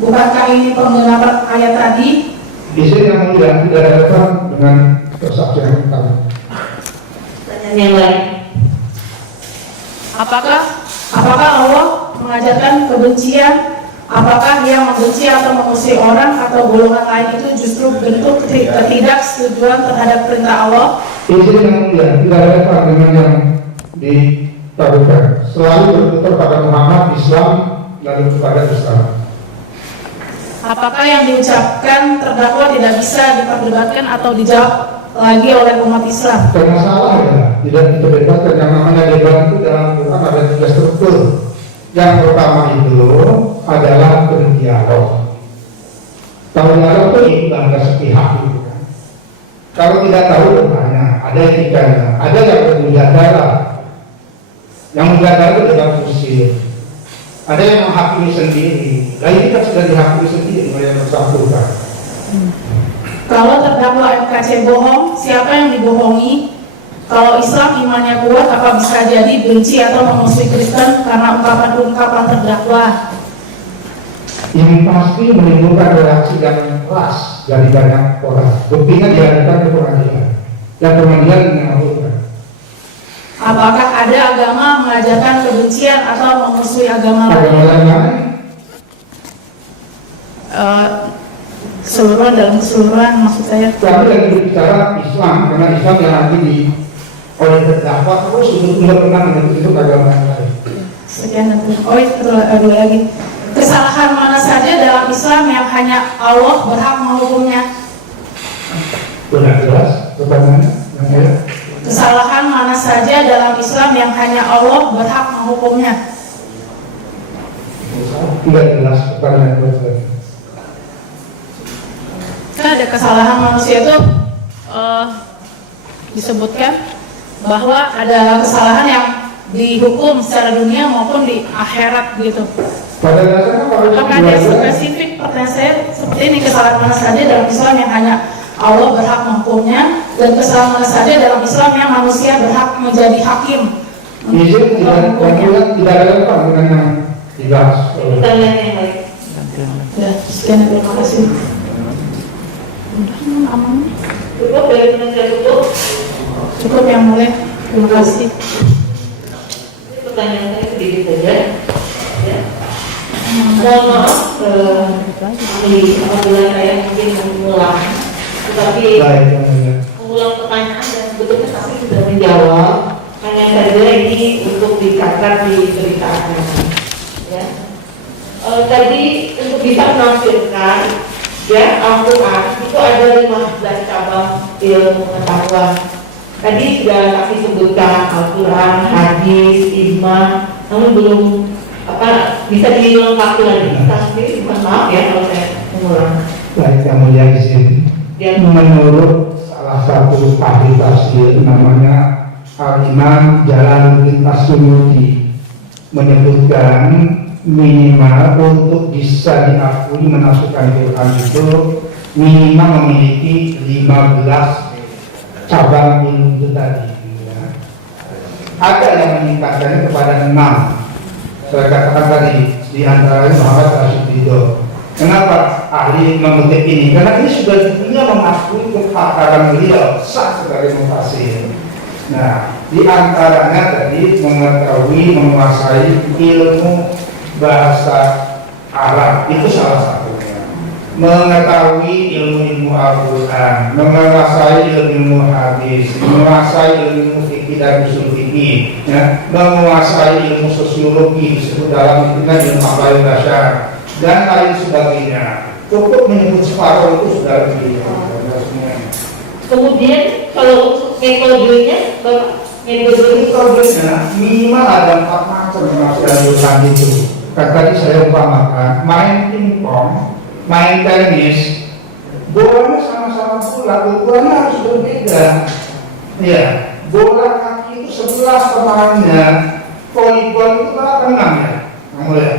Bukankah ini penggenapan ayat tadi? Di sini yang mulia tidak relevan dengan persaksian kami. Pertanyaan yang lain. Apakah Allah mengajarkan kebencian? Apakah dia membenci atau memusuhi orang atau golongan lain itu justru bentuk ketidaksetujuan terhadap perintah Allah? Di sini yang mulia tidak relevan dengan yang ditaruhkan. Selalu berputar pada Muhammad, Islam, lalu kepada Islam. Apakah yang diucapkan terdakwa tidak bisa diperdebatkan atau dijawab lagi oleh umat Islam? Karena salah ya, tidak diperdebatkan. Yang namanya debat itu dalam Quran ada 3 struktur. Yang pertama itu adalah berdialog. Kalau dialog itu bahasa sepihak gitu kan. Kalau tidak tahu bertanya, ada etikanya, ada yang bermujadalah. Yang mujadalah itu dalam kusir. Ada yang menghakimi sendiri. Nah ini kan sudah dihakimi sendiri oleh yang bersangkutan. Kalau terdakwa MKC bohong, siapa yang dibohongi? Kalau Islam imannya kuat, apa bisa jadi benci atau memusuhi Kristen karena ungkapan-ungkapan terdakwa? Yang pasti menimbulkan reaksi yang keras dari banyak orang. Buktinya diadakan ke pengadilan. Dan pengadilan mengabulkan. Apakah ada agama mengajarkan kebencian atau memusuhi agama lain? Keseluruhan dalam keseluruhan maksud saya. Tapi lagi berbicara Islam, karena Islam yang nanti oleh terdakwa terus untuk pernah menyebut agama yang lain. Sekian nanti. Dua lagi. Kesalahan mana saja dalam Islam yang hanya Allah berhak menghukumnya? Benar jelas pertanyaannya. Kesalahan mana saja dalam Islam yang hanya Allah berhak menghukumnya? Tidak jelas pertanyaan buat saya. Kan ada kesalahan manusia itu disebutkan bahwa ada kesalahan yang dihukum secara dunia maupun di akhirat gitu. Pada dasarnya Apakah ada spesifik? Pertanyaan saya seperti ini, kesalahan mana saja dalam Islam yang hanya Allah berhak menghukumnya, dan kesalahan mana saja dalam Islam yang manusia berhak menjadi hakim? izin tidak relevan dengan yang dibahas. Pertanyaan yang lain. Ya, sekian, terima kasih. Aman. Cukup dari Menteri cukup. Cukup yang mulia. Terima kasih. Ini pertanyaan saya sedikit saja. Ya. Mohon maaf, apabila saya mungkin mengulang, tetapi mengulang pertanyaan dan sebetulnya kami sudah menjawab. Hanya saja ini untuk dicatat di berita acara. Ya. Tadi untuk bisa menafsirkan, ya, Al-Quran itu ada 15 cabang ilmu pengetahuan. Tadi sudah kami sebutkan Al-Quran, hadis, ijma, namun belum bisa dilengkapi lagi. Kita sendiri, mohon maaf ya kalau saya mengulang. Baik, yang mulia izin. Menurut salah satu ahli tafsir namanya Al-Imam Jalaluddin As-Suyuti menyebutkan minimal untuk bisa diakui menafsirkan Quran itu minimal memiliki 15 cabang ilmu itu tadi, ya. Ada yang meningkatkannya kepada 6. Saya katakan tadi di antaranya Muhammad Rashididdo. Kenapa ahli mengutip ini? Karena ini sudah dunia mengakui kepakaran beliau sah sebagai mufasir. Nah, di antaranya tadi mengetahui, menguasai ilmu bahasa Arab, itu salah satunya. Mengetahui ilmu Al-Quran, menguasai ilmu hadis, menguasai ilmu fikih dan usul fikih, ya, menguasai ilmu sosiologi disebut dalam ilmu akhlak dasar dan lain sebagainya. Cukup menyebut separuh itu sudah lebih. Kemudian kalau untuk metodenya, Bapak, Metodenya minimal ada 4 macam yang harus dilakukan itu. Kan tadi saya umpamakan main pingpong, main tenis, bolanya sama-sama bola, ukurannya harus berbeda. Ya, bola kaki itu 11 pemainnya, volleyball itu berapa 6 ya? Kamu lihat.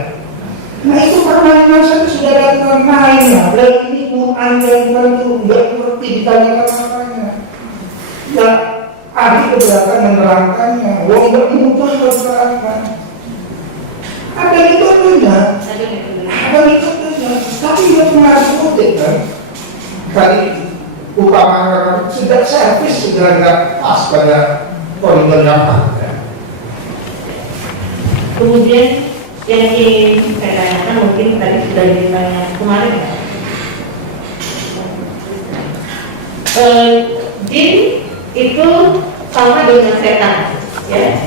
Nah itu permainan saya sudah ada mainnya. Dan ini Quran yang itu nggak ngerti ditanyakan makanya. Ya, ahli keberatan menerangkannya. Wong nggak mudah menerangkan. Ada metodenya. Ada metodenya. Tapi dia mengalir kutip kan. Tadi upama sudah servis sudah nggak pas pada koridor yang ada. Kemudian yang ingin saya tanyakan mungkin tadi sudah ditanya kemarin ya. Jin itu sama dengan setan, ya,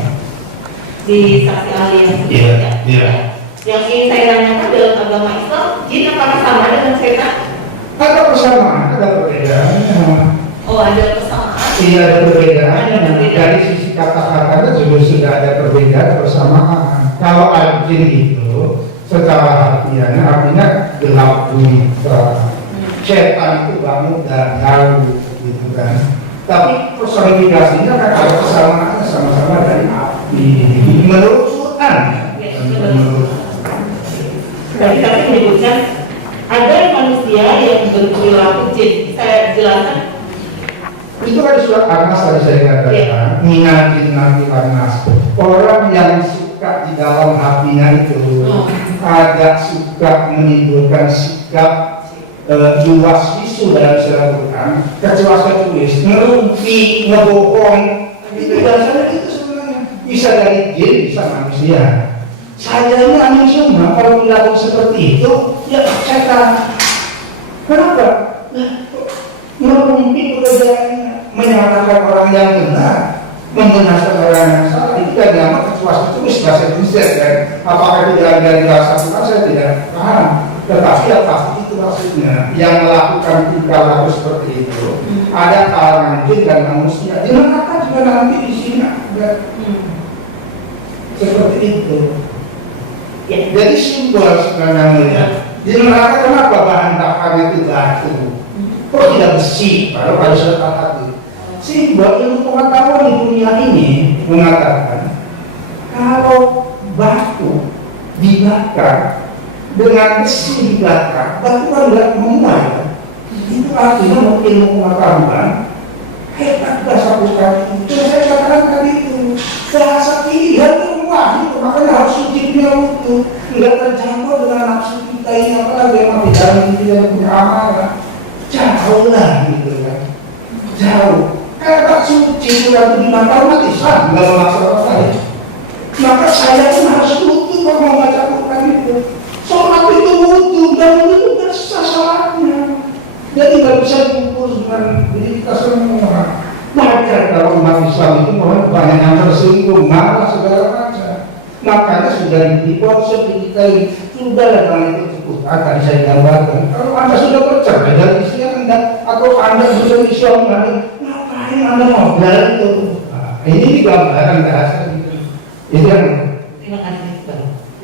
di saksi ahli yang sebelumnya. Yang ingin saya tanyakan dalam agama Islam, jin apakah sama dengan setan? Ada persamaan, ada perbedaannya. Oh, ada persamaan. Iya, ada perbedaannya. Dari sisi kata-katanya juga sudah ada perbedaan persamaan. Kalau al-jin itu secara harfiahnya artinya gelap gulita. Setan itu bangun dan jauh, gitu kan. Tapi personifikasinya kan ada kesamaannya, sama-sama dari api. Menurut Quran. Tadi saya menyebutkan ada manusia yang berperilaku jin. Saya jelaskan. Itu kan surat An-Nas tadi saya katakan. Minajin nabi An-Nas. Orang yang suka di dalam hatinya itu agak suka menimbulkan sikap luas isu dalam Al-Quran, kecerdasan tulis, ngerumpi, ngebohong, itu dasarnya itu sebenarnya bisa dari jin, bisa manusia. Saya ini manusia, kalau dilakukan seperti itu, ya setan. Kenapa? Ngerumpi pekerjaannya, menyalahkan orang yang benar, membenarkan orang yang salah. Itu kan nama kecerdasan tulis bahasa Indonesia kan. Apakah itu dari bahasa Quran saya tidak paham. Tetapi ya pasti itu maksudnya yang melakukan tingkah laku seperti itu ada kalangan jin dan manusia. Dilengkapi juga nanti di sini ada seperti itu. Ya. Jadi simbol sebenarnya melihat di neraka kenapa bahan bakarnya itu batu? Kok tidak besi? Padahal pada sudah hati. Simbol ilmu pengetahuan di dunia ini mengatakan kalau batu dibakar dengan besi dibakar, batu kan nggak memuai. Itu artinya ilmu pengetahuan hebat bahasa bukan itu. Saya katakan tadi itu bahasa pilihan itu muah itu, makanya harus suci dunia itu nggak terjangkau dengan nafsu kita ini, apalagi yang di dalam diri yang punya amarah. Jauh lah gitu kan, jauh. Kalau suci itu nanti dimakan mati Islam nggak memaksa orang lain. Maka saya pun harus butuh kalau mau baca Quran itu. Sholat itu butuh dan itu besar salatnya. Jadi nggak bisa diukur dengan diri kita semua. Wajar kalau umat Islam itu mohon banyak yang tersinggung, marah segala macam. Makanya sudah diproses didikai, sudah datang itu cukup. Tadi saya gambarkan. Kalau anda sudah bercerai dari istri anda atau anda sudah Islam, ngapain anda modal itu? Nah, ini gambaran bahasa gitu. Itu yang. Terima kasih.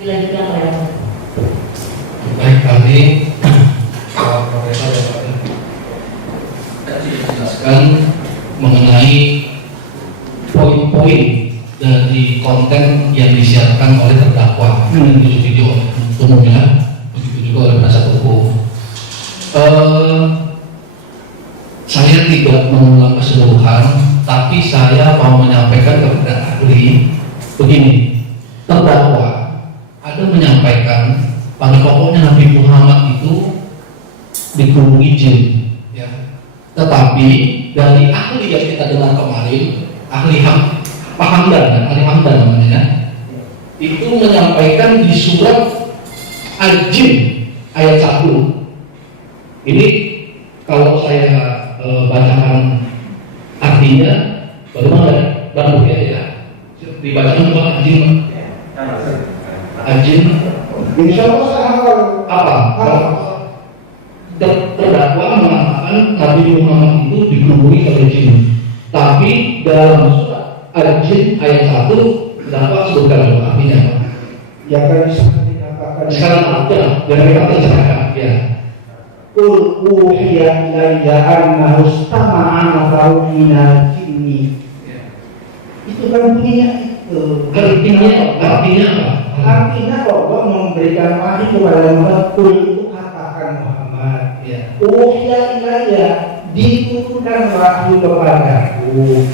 Dilanjutkan oleh baik, kami Profesor jelaskan mengenai poin-poin dari konten yang disiarkan oleh terdakwa di video umumnya, begitu juga oleh penasihat hukum. Saya tidak mengulang keseluruhan tambahan, tapi saya mau menyampaikan kepada ahli begini. Terdakwa ada menyampaikan pada pokoknya Nabi Muhammad itu dikerumuni jin, ya. Tetapi dari ahli yang kita dengar kemarin, ahli Pak Hamdan, ahli Hamdan namanya, itu menyampaikan di surat Al-Jin ayat 1. Ini kalau saya bacakan artinya bagaimana? Baru ya. Dibacakan apa Al-Jin? Al-Jin. Insya Allah saya Apa? Terdakwa mengatakan Nabi Muhammad itu dikerumuni oleh jin. Tapi dalam surat Al-Jin ayat 1 terdakwa sebutkan artinya. ya kan seperti dikatakan Sekarang apa? Jangan kita terjemahkan. Ya. Qul uhiya ilayya annahu istama'a nafarun minal jinni. Itu kan bunyinya itu. Artinya apa? Artinya Allah memberikan wahyu kepada Muhammad, qul itu katakan Muhammad. Ya. Uhiya ilayya, diturunkan wahyu kepadaku.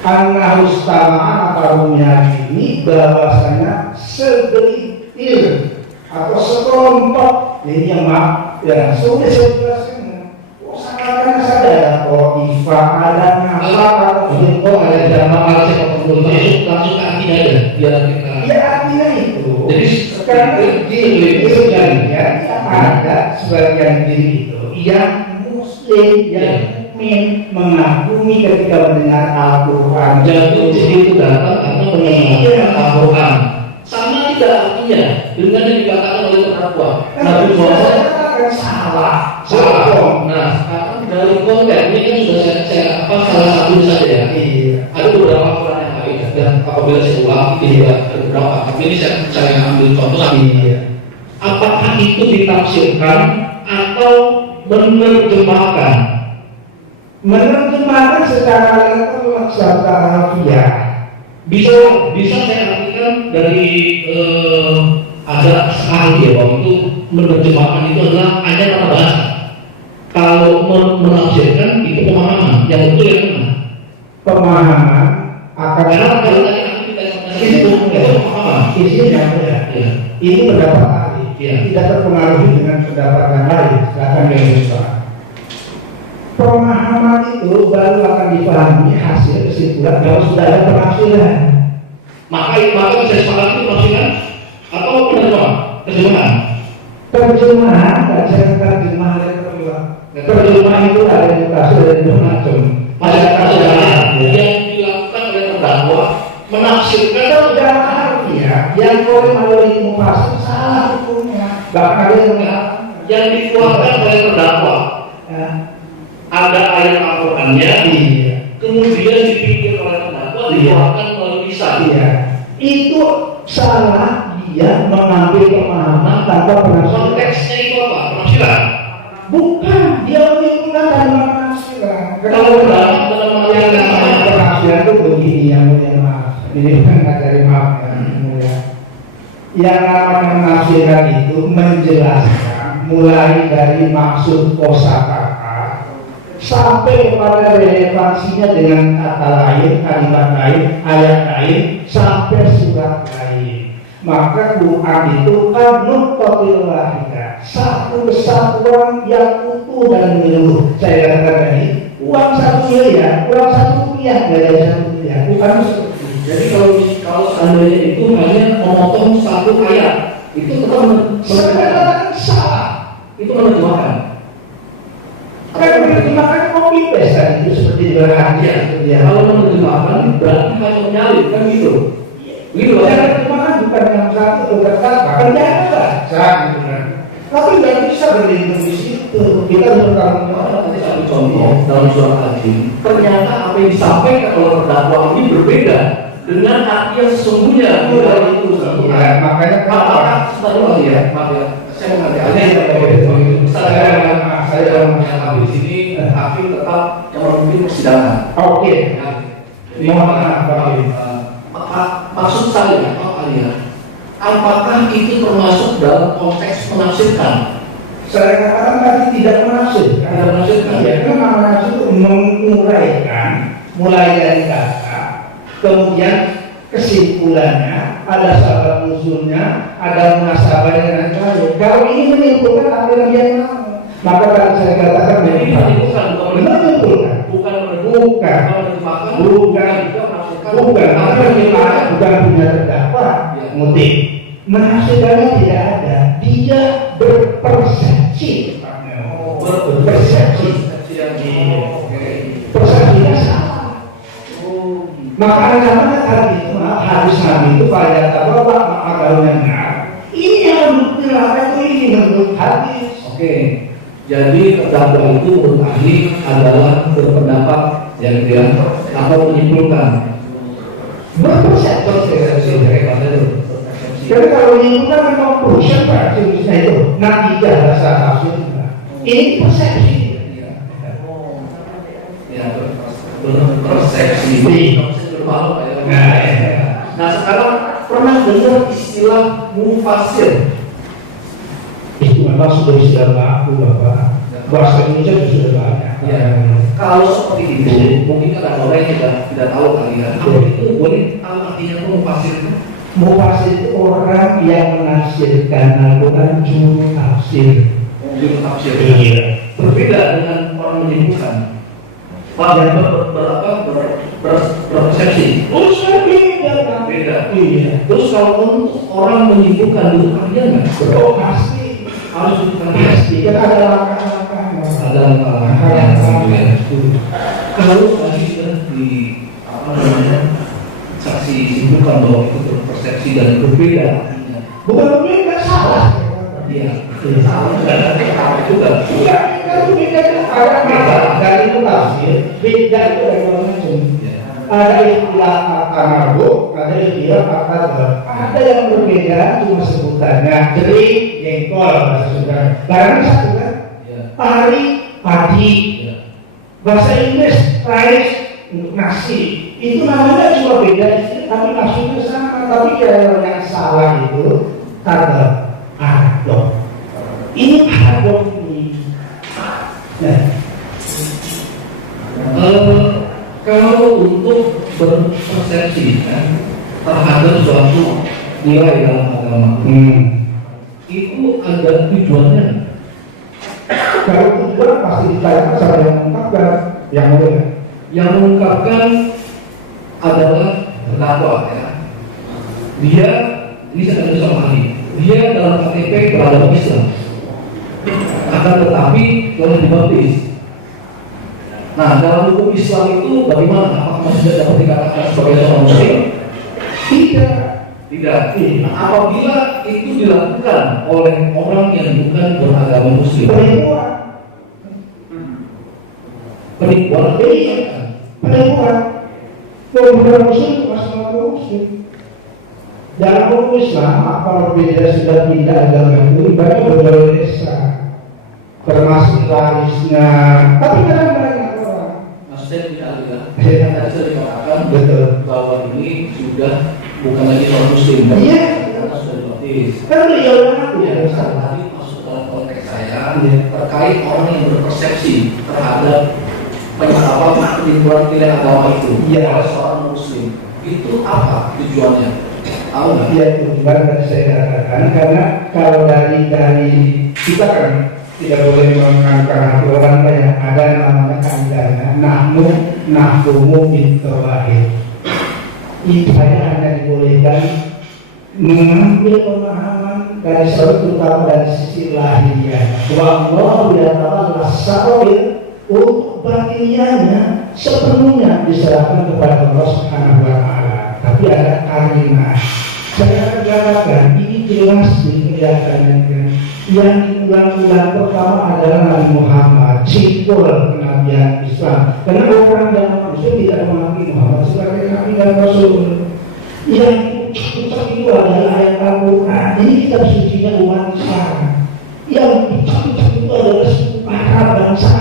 Annahu istama'a nafarun minal jinni, bahwasanya segelintir atau sekelompok ini yang ya sudah saya jelaskan. Seakan saja Ifa ada nama atau ada jamaah sepak bola langsung artinya ada biar kita. ya artinya itu. Jadi karena itu ya ada sebagian diri itu yang muslim yang mukmin mengagumi ketika mendengar Al-Quran. jatuh di situ datang atau mendengar Al-Quran. Sama tidak artinya dengan yang dikatakan oleh terdakwa. Nabi Muhammad salah. Nah, sekarang dari konteks ini kan sudah saya salah satu saja ya. Iya. Ada beberapa Quran yang lain dan apabila saya ulang itu juga ada beberapa. Tapi ini saya ambil contoh lagi. Iya. Apakah itu ditafsirkan atau menerjemahkan? Menerjemahkan secara literal serta harfiah. Bisa saya artikan dari ada ahli ya bahwa itu menerjemahkan itu adalah hanya kata bahasa. Kalau menafsirkan itu pemahaman yang betul yang mana? Pemahaman akan Karena kalau tadi aku kita sampaikan itu pemahaman. isinya ya. Ya. Ini pendapat ahli, Ya. tidak terpengaruhi dengan pendapat yang lain. Silakan dilanjutkan. Pemahaman itu baru akan dipahami hasil kesimpulan kalau sudah ada penafsiran. Maka bisa disepakati itu penafsiran atau terjemahan? Terjemahan, baca terjemahan literal. Terjemahan itu ada yang tafsir dan dua macam. Terjemahan yang dilakukan oleh terdakwa menafsirkan Terjemahan ya, yang oleh mayoritas mufasir salah hukumnya. Bahkan ada yang mengatakan yang dikeluarkan oleh terdakwa. ya, Ada ayat Al-Qur'annya, iya. kemudian dipikir oleh terdakwa dikeluarkan melalui lisan. Iya, itu salah dia mengambil pemahaman tanpa penafsiran. Konteksnya itu apa? Penafsiran. Bukan, dia menyimpulkan dan penafsiran. Kalau dalam yang namanya penafsiran itu begini yang mulia maaf. Ini bukan dari maaf ya. Yang namanya penafsiran itu menjelaskan mulai dari maksud kosakata sampai pada relevansinya dengan kata lain, kalimat lain, ayat lain, sampai surat lain. Maka Quran itu kan nuqatil wahidah, satu kesatuan yang utuh dan menyeluruh. Saya katakan tadi, uang 1 miliar, uang 1 rupiah, gaya 1 miliar, bukan seperti itu. Jadi kalau seandainya itu hanya memotong satu ayat, itu tetap Sebenarnya salah. itu menerjemahkan. Kan menerjemahkan copy paste kan itu seperti berhadiah. Kalau menerjemahkan berarti hanya menyalip kan gitu. Gitu loh. Yang terjemahan bukan yang satu atau kata, bahkan jangan baca gitu kan. Tapi nggak bisa berlindung di situ. Kita harus bertanggung jawab. Nanti satu contoh dalam surat Al-Jin, ternyata apa yang disampaikan oleh terdakwa ini berbeda dengan arti yang sesungguhnya. Itu Ya, makanya apakah sebenarnya ya, maaf ya, saya mengerti. Saya dalam mengambil di sini, hakim tetap yang memimpin persidangan. Oke. Mohon maaf, Pak. Maksud saya, apakah itu termasuk dalam konteks menafsirkan? saya katakan tadi tidak menafsirkan. Tidak menafsirkan. Ya, karena menafsir itu menguraikan mulai dari kata, kemudian kesimpulannya, ada sabab usulnya, ada munasabah dengan lain. Kalau ini menyimpulkan apa yang dia mau, maka tadi saya katakan Ini menyimpulkan, menyimpulkan. bukan Bukan. Bukan punya terdakwa motif. Menafsirkannya tidak ada, dia berpersepsi. Berpersepsi. Persepsinya salah. Maka namanya tadi itu hadis Nabi itu pada bahwa agamanya ini yang dilarang ini menurut hadis. Oke, jadi terdakwa itu menurut ahli adalah berpendapat yang dia atau menyimpulkan. Berpersepsi. Jadi kalau menyimpulkan memang conclusion Pak, jenisnya itu nanti bahasa tafsir. Ini persepsi. Ya, persepsi. Nah, sekarang pernah dengar istilah mufasir? Itu memang sudah istilah baku Bapak. Bahasa Indonesia sudah banyak. Ya. Kalau seperti itu, mungkin kan ada orang yang tidak tahu kali ya. Kalau itu boleh tahu artinya itu mufasir itu? Mufasir itu orang yang menafsirkan Al-Quran juru tafsir. Juru tafsir. Iya. Berbeda dengan orang menyimpulkan. Yang berpersepsi. Oh, saya beda. Beda. Iya. Terus kalau untuk orang menyimpulkan itu artinya nggak? Oh, pasti. Harus bukan Pasti. Kan ada langkah-langkahnya. ada langkah-langkah. Kalau tadi sudah di apa namanya saksi simpulkan bahwa itu berpersepsi dan berbeda artinya. Bukan beda, salah. Iya. Salah juga. Iya, kalau beda itu ada masalah. Dari itu tafsir, beda itu dari macam. Ada istilah kata mabuk, ada istilah kata ber. Ada yang berbeda cuma sebutannya. Jadi jengkol bahasa Sunda. Barang satu kan? Pari, padi. Bahasa Inggris rice untuk nasi. Itu namanya cuma beda istilah, tapi maksudnya sama. Tapi yang salah itu kata adok. Ini adok ini. Nah. Kalau untuk berpersepsi terhadap suatu nilai dalam agama, itu ada tujuannya. Kalau tujuan pasti ditanya sama yang mengungkapkan, yang mulia. Yang mengungkapkan adalah terdakwa ya. Dia ini saya ada sama ahli. Dia dalam KTP beragama Islam, akan tetapi telah dibaptis. Nah, dalam hukum Islam itu bagaimana? Apakah masih dapat dikatakan sebagai seorang muslim? Tidak. Tidak. Nah, apabila itu dilakukan oleh orang yang bukan beragama muslim, Penipuan. penipuan. Penipuan. Pemuda muslim masalah muslim. Dalam hukum Islam, apabila beda sudah pindah agama itu, banyak berbagai desa, termasuk warisnya. Tapi kadang-kadang Maksudnya tidak ada. Tadi sudah dikatakan betul bahwa ini sudah bukan lagi orang muslim. Iya. Karena sudah dibaptis. kan beliau mengaku ya. Tadi masuk dalam konteks saya terkait orang yang berpersepsi terhadap penipuan nilai agama itu oleh seorang muslim. Itu apa tujuannya? Tahu nggak? Ya tujuan yang saya katakan karena kalau dari kita kan tidak boleh mengangkat hati orang banyak. Ada namanya kaidahnya nahkumu bitawahid. Itu hanya dibolehkan mengambil pemahaman dari seorang terutama dari sisi lahiriah. Wa Allah yatawalla sa'ir untuk batinnya sepenuhnya diserahkan kepada Allah Subhanahu wa taala. Tapi ada karimah. Saya katakan ini jelas dikelihatan yang diulang-ulang pertama adalah Nabi Muhammad, simbol kenabian Islam. Karena orang yang Muslim tidak mengakui Muhammad sebagai Nabi dan Rasul. Yang puncak itu adalah ayat Al-Quran. Ini kitab sucinya umat Islam. Yang puncak itu adalah para bangsa.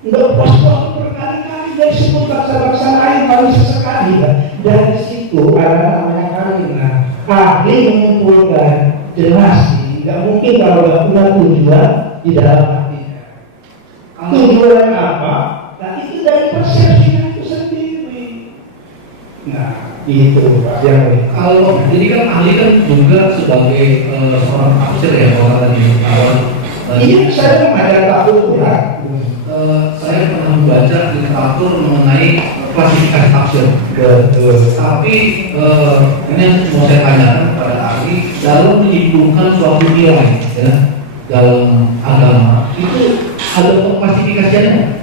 Enggak puas-puas berkali-kali dari sebut bangsa-bangsa lain kali sesekali. Dari situ ada namanya karimah. Ahli mengumpulkan jelas Tidak mungkin kalau nggak punya tujuan di dalam hatinya. Tujuan apa? Nah itu dari persepsinya itu sendiri. Nah itu Pak yang Kalau jadi kan ahli kan juga sebagai seorang tafsir ya orang tadi awal. iya saya mengajar takut ya. Saya pernah membaca literatur mengenai klasifikasi tafsir. Tapi ini yang mau saya tanyakan pada ahli dalam menyimpulkan suatu nilai ya dalam agama itu ada klasifikasinya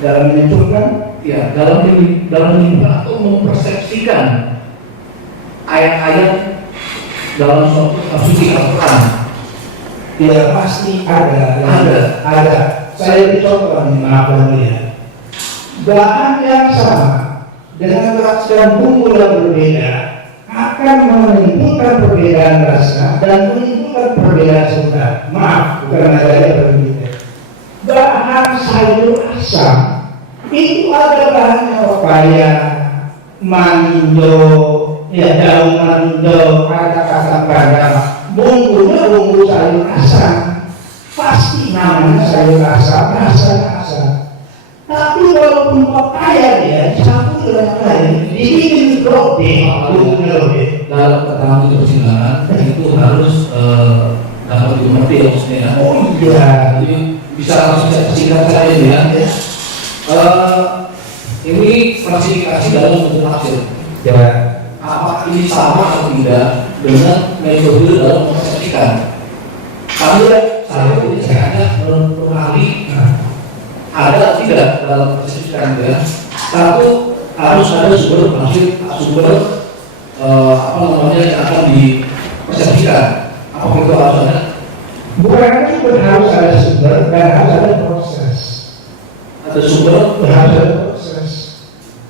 Dalam menentukan ya dalam menyimpulkan atau mempersepsikan ayat-ayat dalam suatu suci Al-Quran. ya pasti ada. Saya dicontoh nih maaf ya. Bahan yang sama dengan rasa bumbu yang berbeda akan menimbulkan perbedaan rasa dan menimbulkan perbedaan suka. Maaf, bukan ada yang berbeda. Bahan sayur asam itu ada bahannya pepaya, manindo, ya daun manindo, ada kacang panjang. Bumbunya bumbu sayur asam. Pasti namanya sayur asam, rasanya asam. Tapi walaupun pepaya dia dicampur dengan yang lain, dibikin roti, bumbunya roti. Dalam keterangan persidangan itu harus dapat dimengerti ya maksudnya. Oh iya. Jadi bisa langsung saya singkat saja ya. Ini klasifikasi dalam bentuk tafsir. Ya. Apakah ini sama atau tidak dengan metode dalam mempersepsikan? Kalau saya hanya mengenali ada tidak dalam persepsikan ya. Satu harus ada sumber tafsir, sumber apa namanya yang akan dipersepsikan. Apakah itu harus ada? Bukan itu harus ada sumber dan harus ada proses. Ada sumber, Harus ada proses.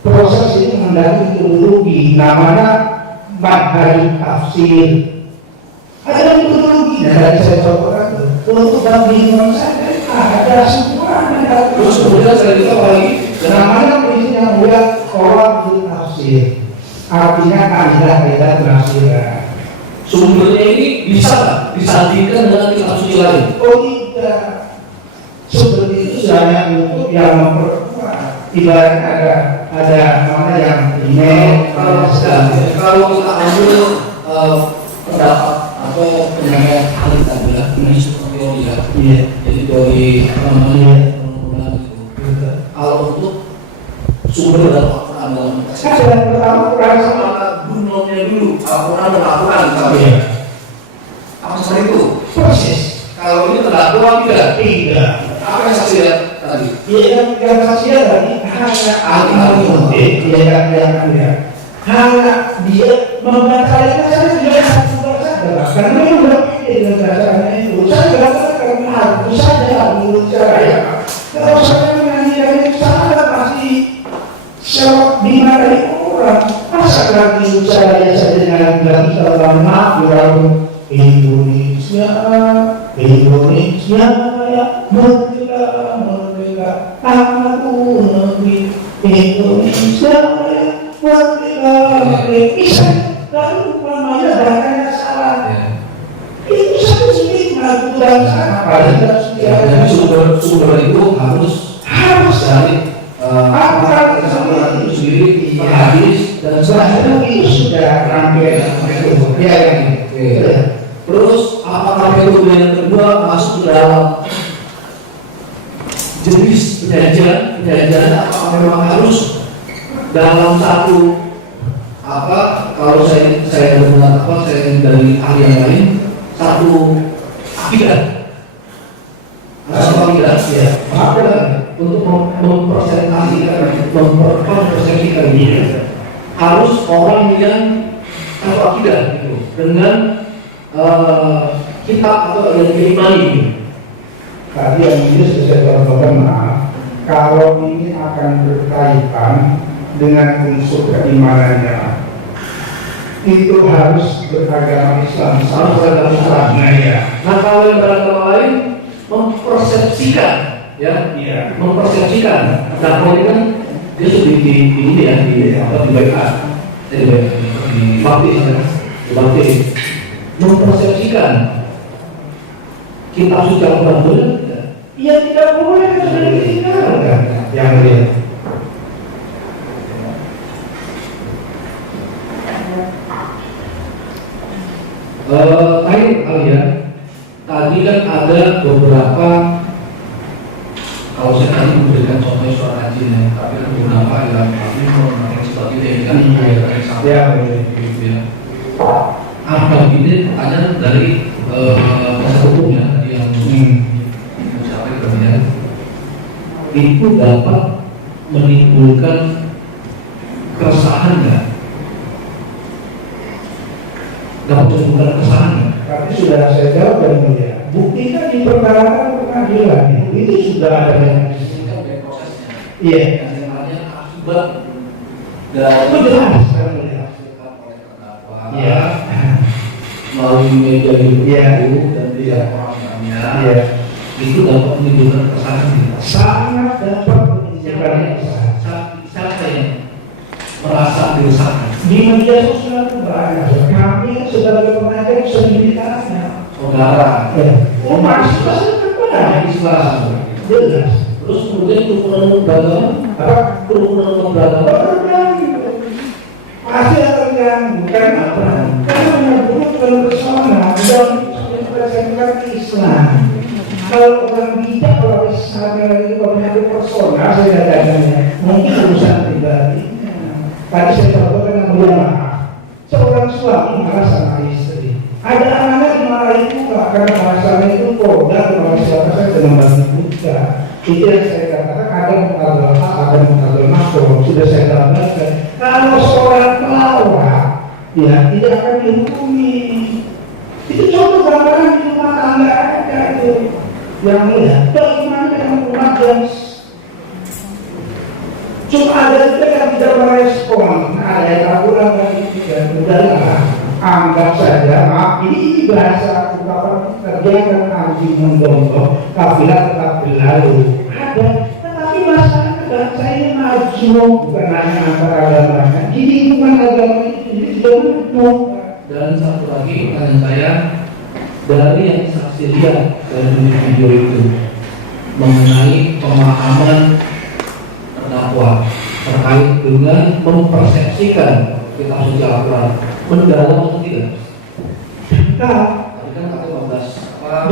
Proses ini mendaki metodologi, namanya madhari tafsir. Ada metodologi. Dari saya contohkan untuk bingung saya ada semua ada. terus kemudian saya juga lagi Namanya prinsip yang mulia orang tafsir. Artinya kaidah penafsiran. sumbernya ini bisa nggak disandingkan dengan kitab suci lain? Oh tidak. Seperti itu hanya untuk yang memperkuat. Ibaratnya ada mana yang ini Kalau kita ambil pendapat atau penilaian ahli tadi ya, ini teori ya, iya. jadi teori apa namanya penggunaan itu. Kalau untuk sumber dan Al-Quran dalam Ada yang pertama kurang sama. sama gunungnya dulu, Al-Quran dan Al-Quran misalnya. Apa seperti itu? Proses. Kalau ini terdakwa tidak, Tidak. apa yang saksi lihat tadi? Iya yang saksinya tadi hanya ahli hanya dia membaca ayatnya saya tidak satu saja karena dia sudah pede dengan bacanya itu. Saya katakan harus saja menurut saya. Kalau saya menyanyikan itu sangat pasti selok di mana orang masa lagi saya dengan bilang kita maaf Indonesia ya merdeka aku negeri Indonesia ya merdeka bisa lalu namanya bahasanya salah itu satu sedikit lagu bangsa Jadi sumber itu harus dari Al-Quran itu sendiri, hadis dan sebagainya. itu sudah rangkaian ya Terus apakah itu yang kedua masuk ke dalam jenis perjanjian apakah memang harus dalam satu kalau saya dengar saya dari ahli yang lain satu akidah atau tidak ya untuk mempersepsikan ini harus orang yang atau akidah gitu dengan kitab atau yang diimani. Tadi yang ini saya contohkan kalau ini akan berkaitan dengan unsur keimanannya itu harus beragama Islam, Harus beragama Islam. Nah, Kalau yang beragama lain mempersepsikan, ya, mempersepsikan. Nah, kalau ini kan dia sudah dibaptis, mempersepsikan kitab suci Al-Quran boleh tidak? Ya tidak boleh, sudah ditinggalkan. Yang mulia. Lain kali ya. Tadi kan ada beberapa, kalau saya tadi memberikan contohnya surat rajin ya, tapi ada beberapa yang tapi memakai seperti ini kan kayak sama gitu ya. Apa ini pertanyaan dari kuasa hukumnya tadi yang mencapai kemudian itu dapat menimbulkan keresahan nggak? Dapat menimbulkan keresahan nggak? Tapi sudah saya jawab dan mulia. Bukti kan di perkara pengadilan itu sudah ada mekanisme. Ini kan dari prosesnya. Iya. Yang namanya akibat dari Itu jelas kan mulia. dihasilkan oleh terdakwa. Iya. Melalui media itu Iya. dan dia orangnya Iya. itu dapat menimbulkan keresahan tidak? Sangat dapat menimbulkan keresahan. Siapa yang merasa diresahkan? Di media sosial itu banyak. Kami sebagai pengajar sendiri tanya. Saudara. Oh masih Nah, Islam. jelas. Terus kemudian kerukunan beragama, Apa? kerukunan beragama. Pasti akan ganggu. Kenapa? Karena menyebutkan persona dan representasikan Islam. Kalau orang bijak, kalau Islam itu menyebut persona, saya katakannya mungkin urusan pribadi. Tadi saya contohkan yang mulia maaf. Seorang suami marah sama istri. Ada anak-anak dimarahin juga karena bahasanya itu kodar kalau siapa saya dengan bagi buka. Itu yang saya katakan ada mutadal hak, ada mutadal makro. Sudah saya gambarkan. Kalau seorang pelawak, ya tidak akan dihukumi. Itu contoh gambaran di rumah tangga ada itu. Yang mulia. Bagaimana dengan umat yang cuma ada juga yang tidak merespon. Nah, ada yang kurang dari itu. Udahlah, anggap saja. Maaf, ini bahasa ungkapan kerja anjing menggonggong, kafilah tetap berlalu. Ada, tetapi masyarakat bangsa ini maju, bukan hanya antara agamanya. Jadi bukan agama ini sudah maju. Dan satu lagi pertanyaan saya, dari yang saksi lihat dari video itu mengenai pemahaman terdakwa terkait dengan mempersepsikan kitab suci Al-Quran mendalam atau tidak? Nah, Tadi kan ada 15 apa?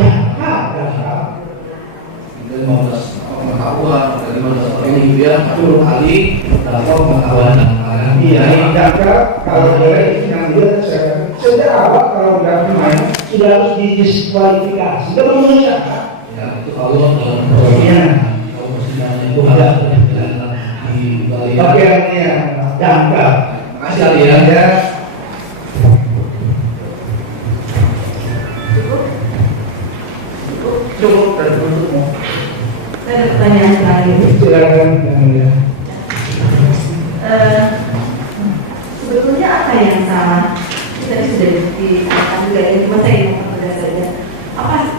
Dari 15 pengetahuan, dari 15 orang ini dia 40 kali terdakwa pengetahuan. iya, maka kalau boleh yang dia sejak awal kalau tidak main sudah harus didiskualifikasi. Itu manusia. Ya itu kalau dalam kalau persidangan itu harus berjalan di Bali. Oke, ya, jangka. Makasih Ali ya. Cukup dari penutupmu. Saya ada pertanyaan terakhir. Silakan yang mulia. Sebetulnya apa yang salah? Tadi sudah dikatakan juga ya, cuma saya ingin mengulas saja.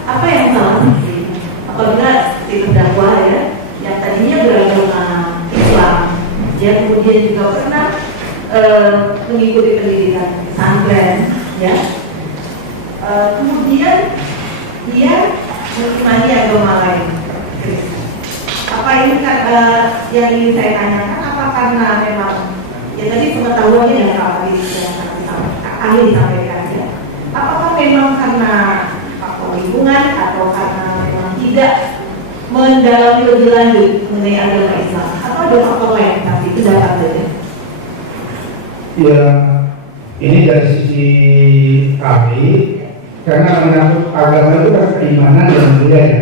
Apa yang salah sih? Apabila si terdakwa ya, yang tadinya beragama Islam, dia kemudian juga pernah mengikuti pendidikan pesantren, ya. Kemudian dia mengimani agama lain. Apa ini yang ingin saya tanyakan? Apa karena memang ya tadi pengetahuannya yang ahli disampaikan ya. Apakah memang karena faktor lingkungan atau karena memang tidak mendalami lebih lanjut mengenai agama Islam atau ada faktor lain tapi itu dapat saja? Ya, ini dari sisi ahli, karena menyangkut agama itu kan keimanan dan budaya.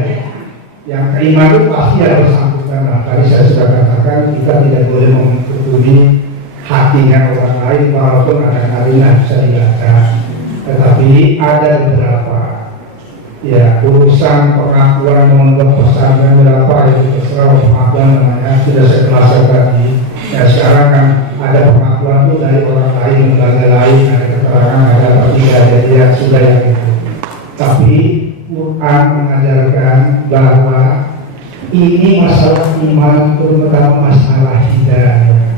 Yang keimanan itu pasti ada bersangkutan. Nah, tadi saya sudah katakan kita tidak boleh mengikuti hatinya orang lain walaupun ada kalimat bisa dibaca. Tetapi ada beberapa ya urusan pengakuan membuat pesantren berapa itu terserah pengakuan namanya sudah saya jelaskan tadi. Ya sekarang kan ada pengakuan itu dari orang lain, lembaga lain, ada keterangan, ada pertigaan sudah yang itu. Tapi Quran mengajarkan bahwa ini masalah iman terutama masalah hidayah.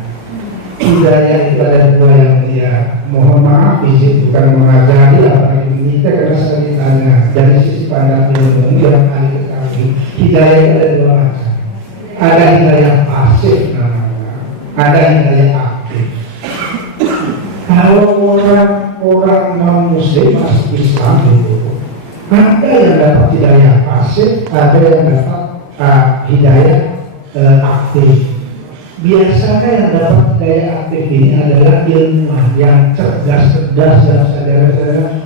Hidayah itu ada dua yang dia mohon maaf izin bukan mengajari apa yang diminta karena saya ditanya dari sisi pandang ilmu yang ahli ketahui, hidayah itu ada dua macam. Ada hidayah pasif namanya, ada hidayah aktif. Kalau orang non muslim masuk Islam itu, ada yang dapat hidayah pasif, ada yang dapat hidayah aktif. Biasanya yang dapat hidayah aktif ini adalah ilmuwan yang cerdas dan sadar.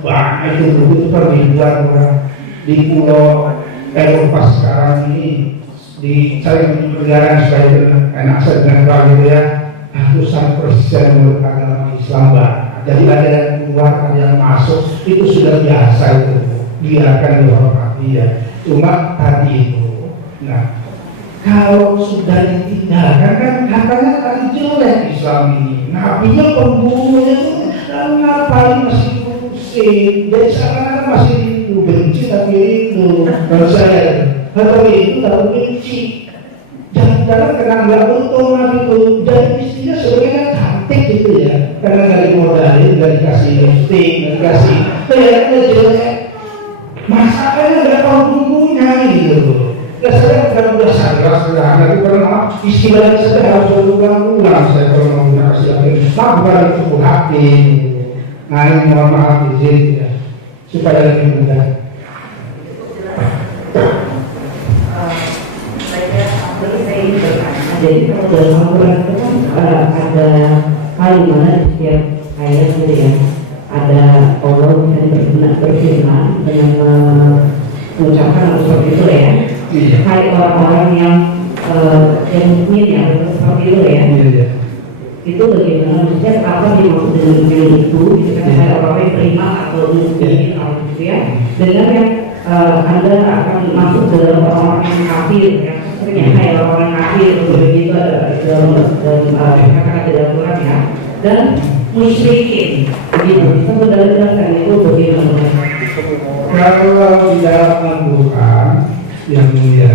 Wah, itu permingguan orang di pulau Eropa sekarang ini dicari negara supaya enak dengan gitu ya. Ratusan persen menurut agama Islam, jadi ada yang keluar, ada yang masuk, itu sudah biasa itu, biarkan dihormati ya. Cuma tadi itu, nah kalau sudah ditinggalkan kan katanya tadi jelek Islam ini, nabinya pembunuhnya itu, lalu ngapain masih pusing? Jadi sekarang masih itu benci tapi itu, kalau saya atau itu lalu benci. Jangan-jangan kena nggak untung itu, jadi istrinya sebenarnya cantik gitu ya, karena nggak dimodalin, nggak dikasih lipstick, nggak dikasih, kayaknya jelek. Masalahnya nggak tahu bumbunya gitu. Dan saya udah sadar sederhana, tapi karena istilahnya saya harus ulang-ulang saya kalau mau kasih lagi, bukan itu hati. Nah ini mohon maaf izin ya, supaya lebih mudah. Jadi kalau dalam Al-Quran itu kan ada hal di mana di setiap ayat gitu ya, ada Allah misalnya berfirman dengan mengucapkan hal seperti itu ya. Hai orang-orang yang mukmin ya, seperti itu ya. Itu bagaimana maksudnya apa dimaksud dengan mukmin itu? Gitu kan hai orang yang beriman atau mukmin atau gitu ya. Dengan yang Anda akan masuk ke dalam orang-orang yang kafir ya. Hai orang-orang kafir begitu dalam kata-kata dalam Quran ya, dan musyrikin begitu. Kita menjelaskan itu bagaimana? Kalau di dalam Al-Quran yang mulia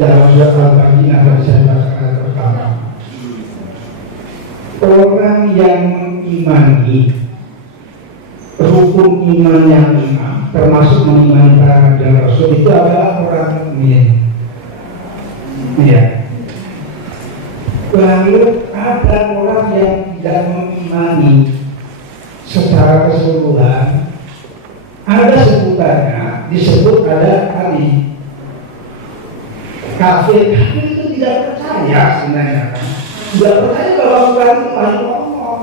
dalam surat Al-Baqarah akan saya bacakan pertama, orang yang mengimani rukun iman yang lima termasuk mengimani para nabi dan rasul itu adalah orang mukmin. Ya. Lalu ada orang yang tidak mengimani secara keseluruhan, ada sebutannya, disebut ada kali kafir. Kafir itu tidak percaya sebenarnya, tidak percaya bahwa Tuhan itu maha ngomong.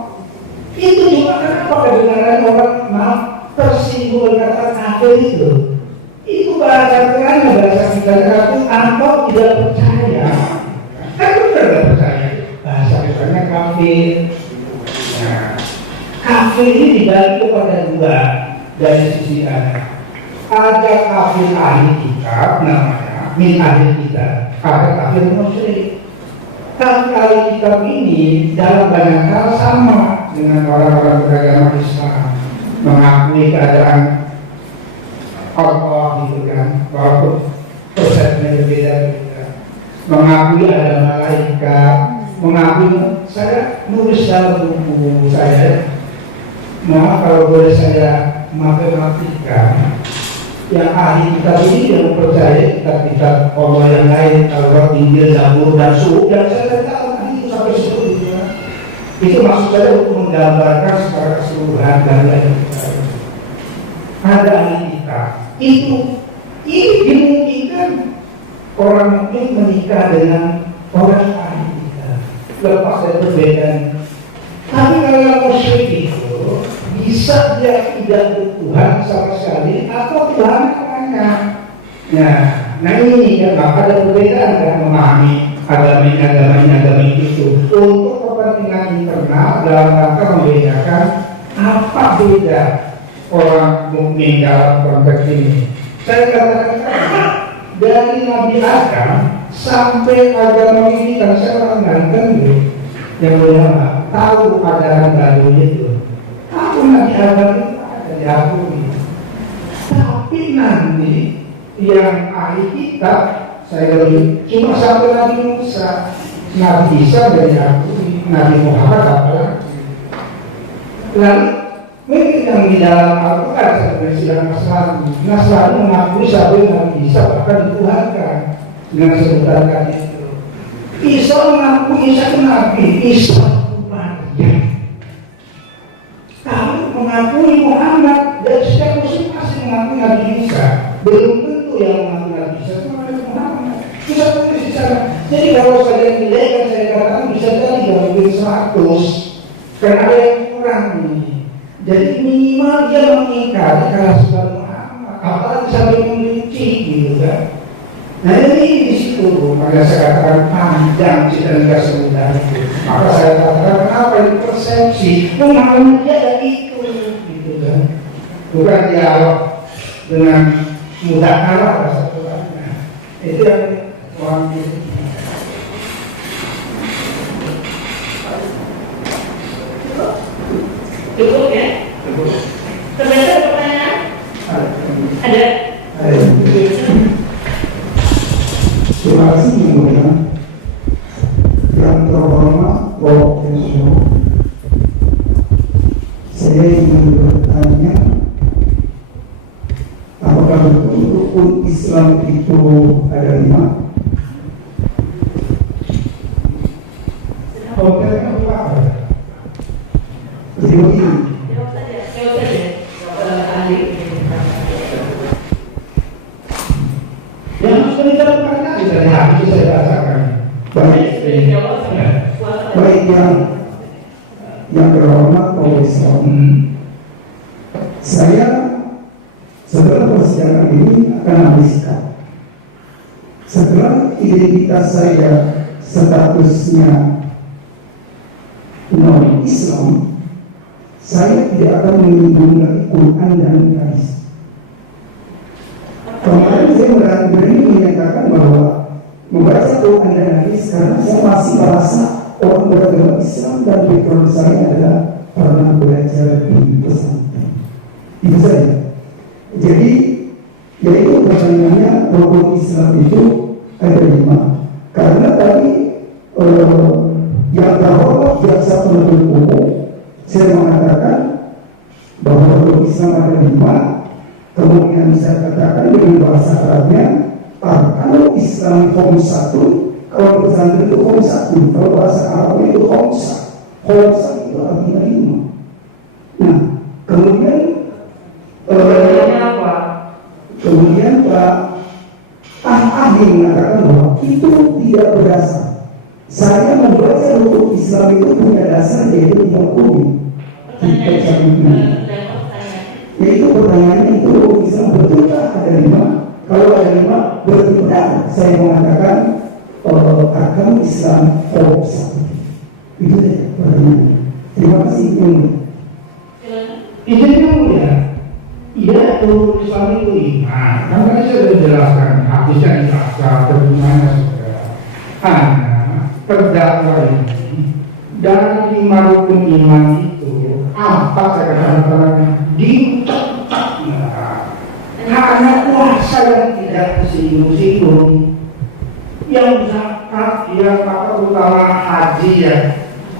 Itu juga kenapa kedengaran orang tersinggung kata kafir itu. Itu bahasa Quran, bahasa kita itu atau tidak percaya. Kan benar tidak percaya. Bahasa Qurannya kafir. Nah, kafir ini dibagi kepada dua dari sisi ada. Ada kafir ahli kitab namanya, min ahli kitab. Ada kafir musyrik. Kafir ahli kitab ini dalam banyak hal sama dengan orang-orang beragama Islam, mengakui keadaan Allah gitu kan, walaupun persepsinya berbeda-beda, mengakui ada malaikat, mengakui. Saya nulis dalam buku saya, maaf kalau boleh saya matematika, yang ahli kitab ini yang percaya kitab-kitab Allah yang lain, Taurat, Injil, Zabur dan Suhuf, dan saya tahu itu sampai seperti itu. Itu maksud saya untuk menggambarkan secara keseluruhan dari ada ahli kitab. Ini dimungkinkan orang mungkin menikah dengan orang ahli kitab, lepas dari perbedaan. Tapi kalau yang musyrik itu bisa dia tidak bertuhan sama sekali atau Tuhan banyak. Nah ini kan ada perbedaan kan, memahami agama itu untuk kepentingan internal dalam rangka membedakan apa beda orang mukmin dalam konteks ini. Saya katakan dari Nabi Adam sampai agama ini, kan saya orang ganteng gitu, yang ulama tahu ajaran baru itu. Aku Nabi Adam itu ada diakui. Tapi nanti yang ahli kitab saya lebih cuma sampai Nabi Musa, Nabi Isa dari aku, Nabi Muhammad apalagi. Lalu mungkin yang di dalam Al-Quran sebagai istilah Nasrani. Nasrani mengakui siapa yang Nabi Isa bahkan dituhankan dengan sebutan tadi itu. Isa mengakui Isa itu Nabi, Isa umatnya. Kami mengakui Muhammad dan setiap muslim pasti mengakui Nabi Isa. Belum tentu yang mengakui Nabi Isa itu Muhammad. Bisa tulis di sana. Jadi kalau saya nilai kan saya katakan bisa jadi lebih 100 karena ada yang kurang ini. Jadi minimal dia mengingkari kerasulan Muhammad, apalagi sampai membenci gitu kan. Nah ini di situ, maka saya katakan panjang cerita nggak semudah itu. Maka saya katakan kenapa itu persepsi, Muhammad dia ada itu, gitu kan. Bukan dialog dengan mudah kalah rasa Tuhannya. Itu yang orang itu. Cukup ya? Ternyata ada pertanyaan? Ada? Terima kasih yang mulia. Yang terhormat Profesor, saya ingin bertanya, apakah betul rukun Islam itu ada 5? Hotelnya berapa? Jadi begini. Jawab saja. Ahli. Yang sudah dilakukan tadi dari hati saya rasakan. Baik yang terhormat Profesor, saya setelah persidangan ini akan habiskan. Setelah identitas saya statusnya non Islam, saya tidak akan menyinggung lagi Quran dan hadis. Kemarin saya berani menyatakan bahwa membaca Quran dan hadis karena saya masih merasa orang beragama Islam dan background saya adalah pernah belajar di pesantren. Itu saja. Jadi, yaitu pertanyaannya rukun Islam itu ada 5. Karena tadi yang terhormat jaksa penuntut umum saya mengatakan bahwa rukun Islam ada 5. Kemudian saya katakan dengan bahasa Arabnya, kalau Islam khomsatun, kalau pesantren itu khomsatun, kalau bahasa Arabnya itu khomsa. Khomsa itu artinya 5. Nah, kemudian kemudian Pak ahli mengatakan bahwa itu tidak berdasar. Saya membaca rukun Islam itu punya dasar yaitu Yahudi. Kita cari yaitu pertanyaannya itu rukun Islam betulkah ada 5? Kalau ada 5 berbeda. Saya mengatakan agama Islam satu. Itu saja pertanyaannya. Terima kasih. Izin ya. Iya, rukun Islam itu 5. Kan tadi saya sudah jelaskan hadisnya dibaca bagaimana saudara. Hanya terdakwa ini dari 5 rukun iman itu apa saya katakan ditetapnya karena puasa yang tidak tersinggung-singgung, yang zakat, yang apa utama haji ya,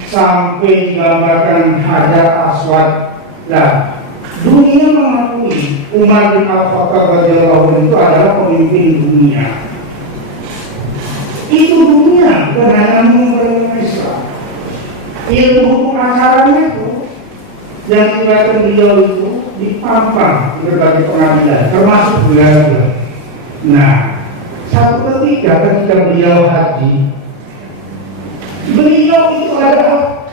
sampai digambarkan Hajar Aswad. Nah, dunia mengakui Umar bin Al-Khattab radhiyallahu anhu itu adalah pemimpin dunia. Itu dunia, bukan hanya memperoleh Islam. Ilmu hukum acaranya itu yang dikatakan beliau itu dipampang di berbagai pengadilan, termasuk Belanda. Nah, satu ketika beliau haji, beliau itu adalah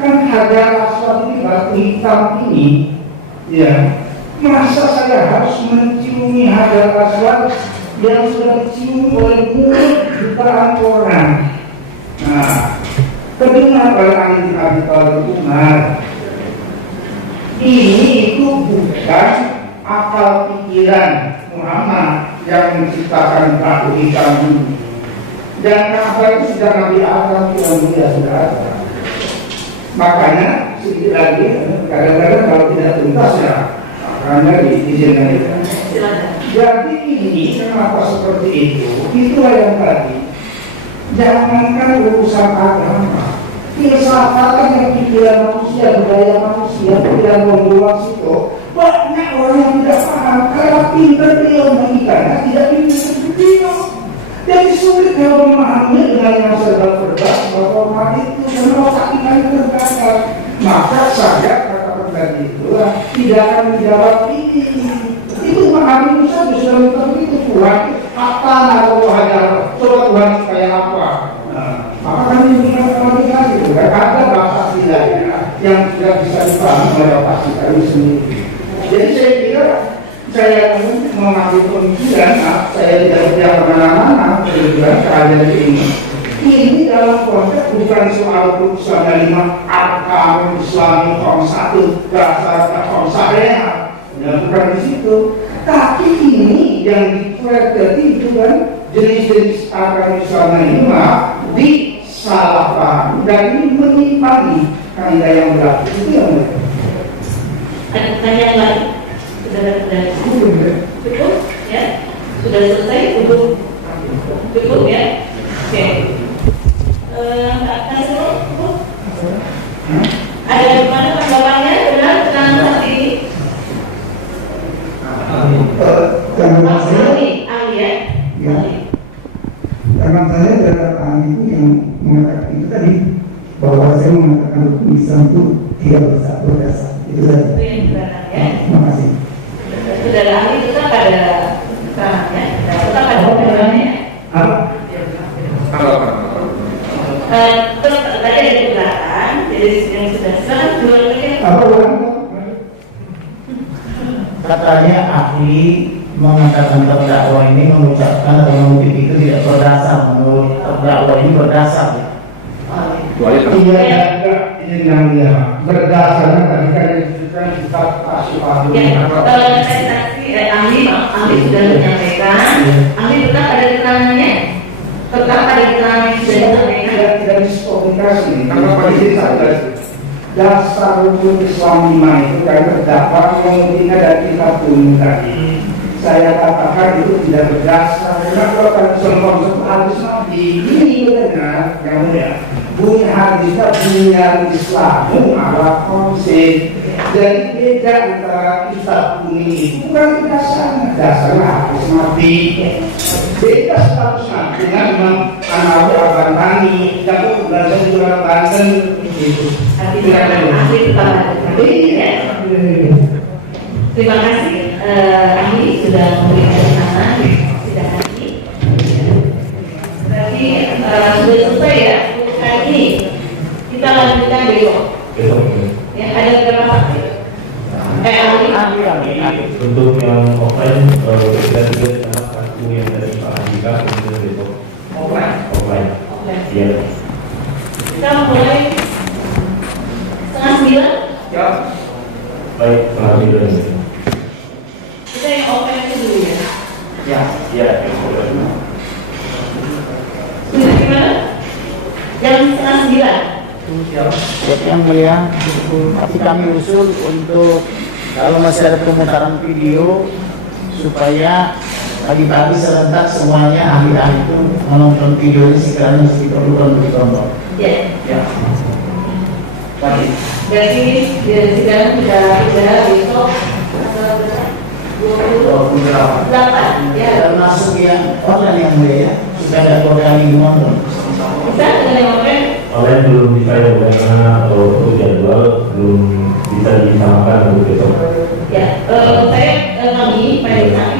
kan Hajar Aswad ini batu hitam ini, ya. Masa saya harus menciumi Hajar Aswad yang sudah dicium oleh mulut jutaan orang? Nah, kedengar oleh Ali bin Abi Thalib Umar. Ini itu bukan akal pikiran Muhammad yang menciptakan batu hitam ini. Dan Ka'bah itu sudah Nabi Adam yang mulia sudah ada. Makanya sedikit lagi, kadang-kadang kalau tidak tuntas ya, makanya diizinkan itu. Jadi ini kenapa seperti itu? Itulah yang tadi. Jangankan urusan agama, filsafat yang pikiran manusia, budaya manusia yang tidak membuat situ banyak orang yang tidak paham karena pintar beliau mengikannya tidak pintar beliau. Jadi sulit kalau memahami dengan yang sedang berdebat bahwa itu karena otak kita itu tergagal. Maka saya katakan tadi itu tidak akan menjawab ini. Itu memahami saja sudah begitu Tuhan apa atau hajar coba Tuhan kayak apa. Maka kami mengingatkan lagi gitu kan ada bahasa tidaknya yang tidak bisa dipahami oleh pasti kami sendiri. Jadi saya kira saya mengambil pemikiran, saya tidak punya kemana-mana pemikiran keadaan ini dalam konteks bukan soal putusan dari arkan Islami form 1 dasar form syariah, bukan di situ. Tapi ini yang dipelajari itu kan jenis-jenis arkan Islami ini disalahkan dan ini menyimpang kaidah yang berlaku itu yang mereka. Ada pertanyaan lain? Sudah cukup ya? Sudah selesai cukup ya? Oke. Ada gimana tanggapannya dengan saksi? Ahli ya? Karena saya adalah ahli yang mengatakan itu tadi bahwa saya mengatakan hukum Islam itu tidak berdasar. Itu saja. Terima kasih. Sudah ahli tetap ada keterangannya, tetap ada keterangannya. Terus tadi ada keterangan, jadi yang sudah selesai dua lagi. Katanya ahli mengatakan terdakwa ini mengucapkan atau mengutip itu tidak berdasar, menurut terdakwa ini berdasar. Iya, ini yang dia berdasarkan tadi kan disebutkan kitab Asy-Syifa. Kalau saksi ahli sudah menyampaikan, ahli tetap ada keterangannya, tetap ada keterangan yang sudah disampaikan. Tidak diskomunikasi karena pada saat dasar hukum Islam 5 itu kan terdakwa mengutipnya dari kitab Bumi tadi. Saya katakan itu tidak berdasar karena kalau konsep hadis Nabi ini benar yang mulia. Bunyi hadisnya bunyian Islam ala konsep. Jadi beda antara kitab Bumi itu bukan dasarnya hadis Nabi. Beda statusnya dengan Imam An-Nawawi Al-Albani dan belajar di Banten itu. Terima kasih ahli sudah memberikan keterangan tidak ahli. Berarti sudah selesai ya untuk hari ini. Kita lanjutkan besok. Ya ada berapa saksi? Ahli. Untuk yang offline kita juga sama satu yang dari Pak Andika kemudian besok offline. Iya. Kita mulai 8:30. Ya. Baik, Pak Andika. Kita yang offline itu dulu ya. Ya. Iya, offline. Sudah gimana? Jam 8:30. Buat yang mulia, tapi kami usul untuk kalau masih ada pemutaran video supaya pagi-pagi serentak semuanya ahli-ahli itu menonton video ini sekiranya diperlukan untuk ditonton. Ya. Ya. Tapi Berarti sidang sudah besok tanggal 28 ya. termasuk yang online yang mulia ya, sudah ada koordinasi menonton. Bisa dengan yang online? Online belum bisa ya karena untuk jadwal belum bisa disamakan untuk besok. Ya, kami pada saat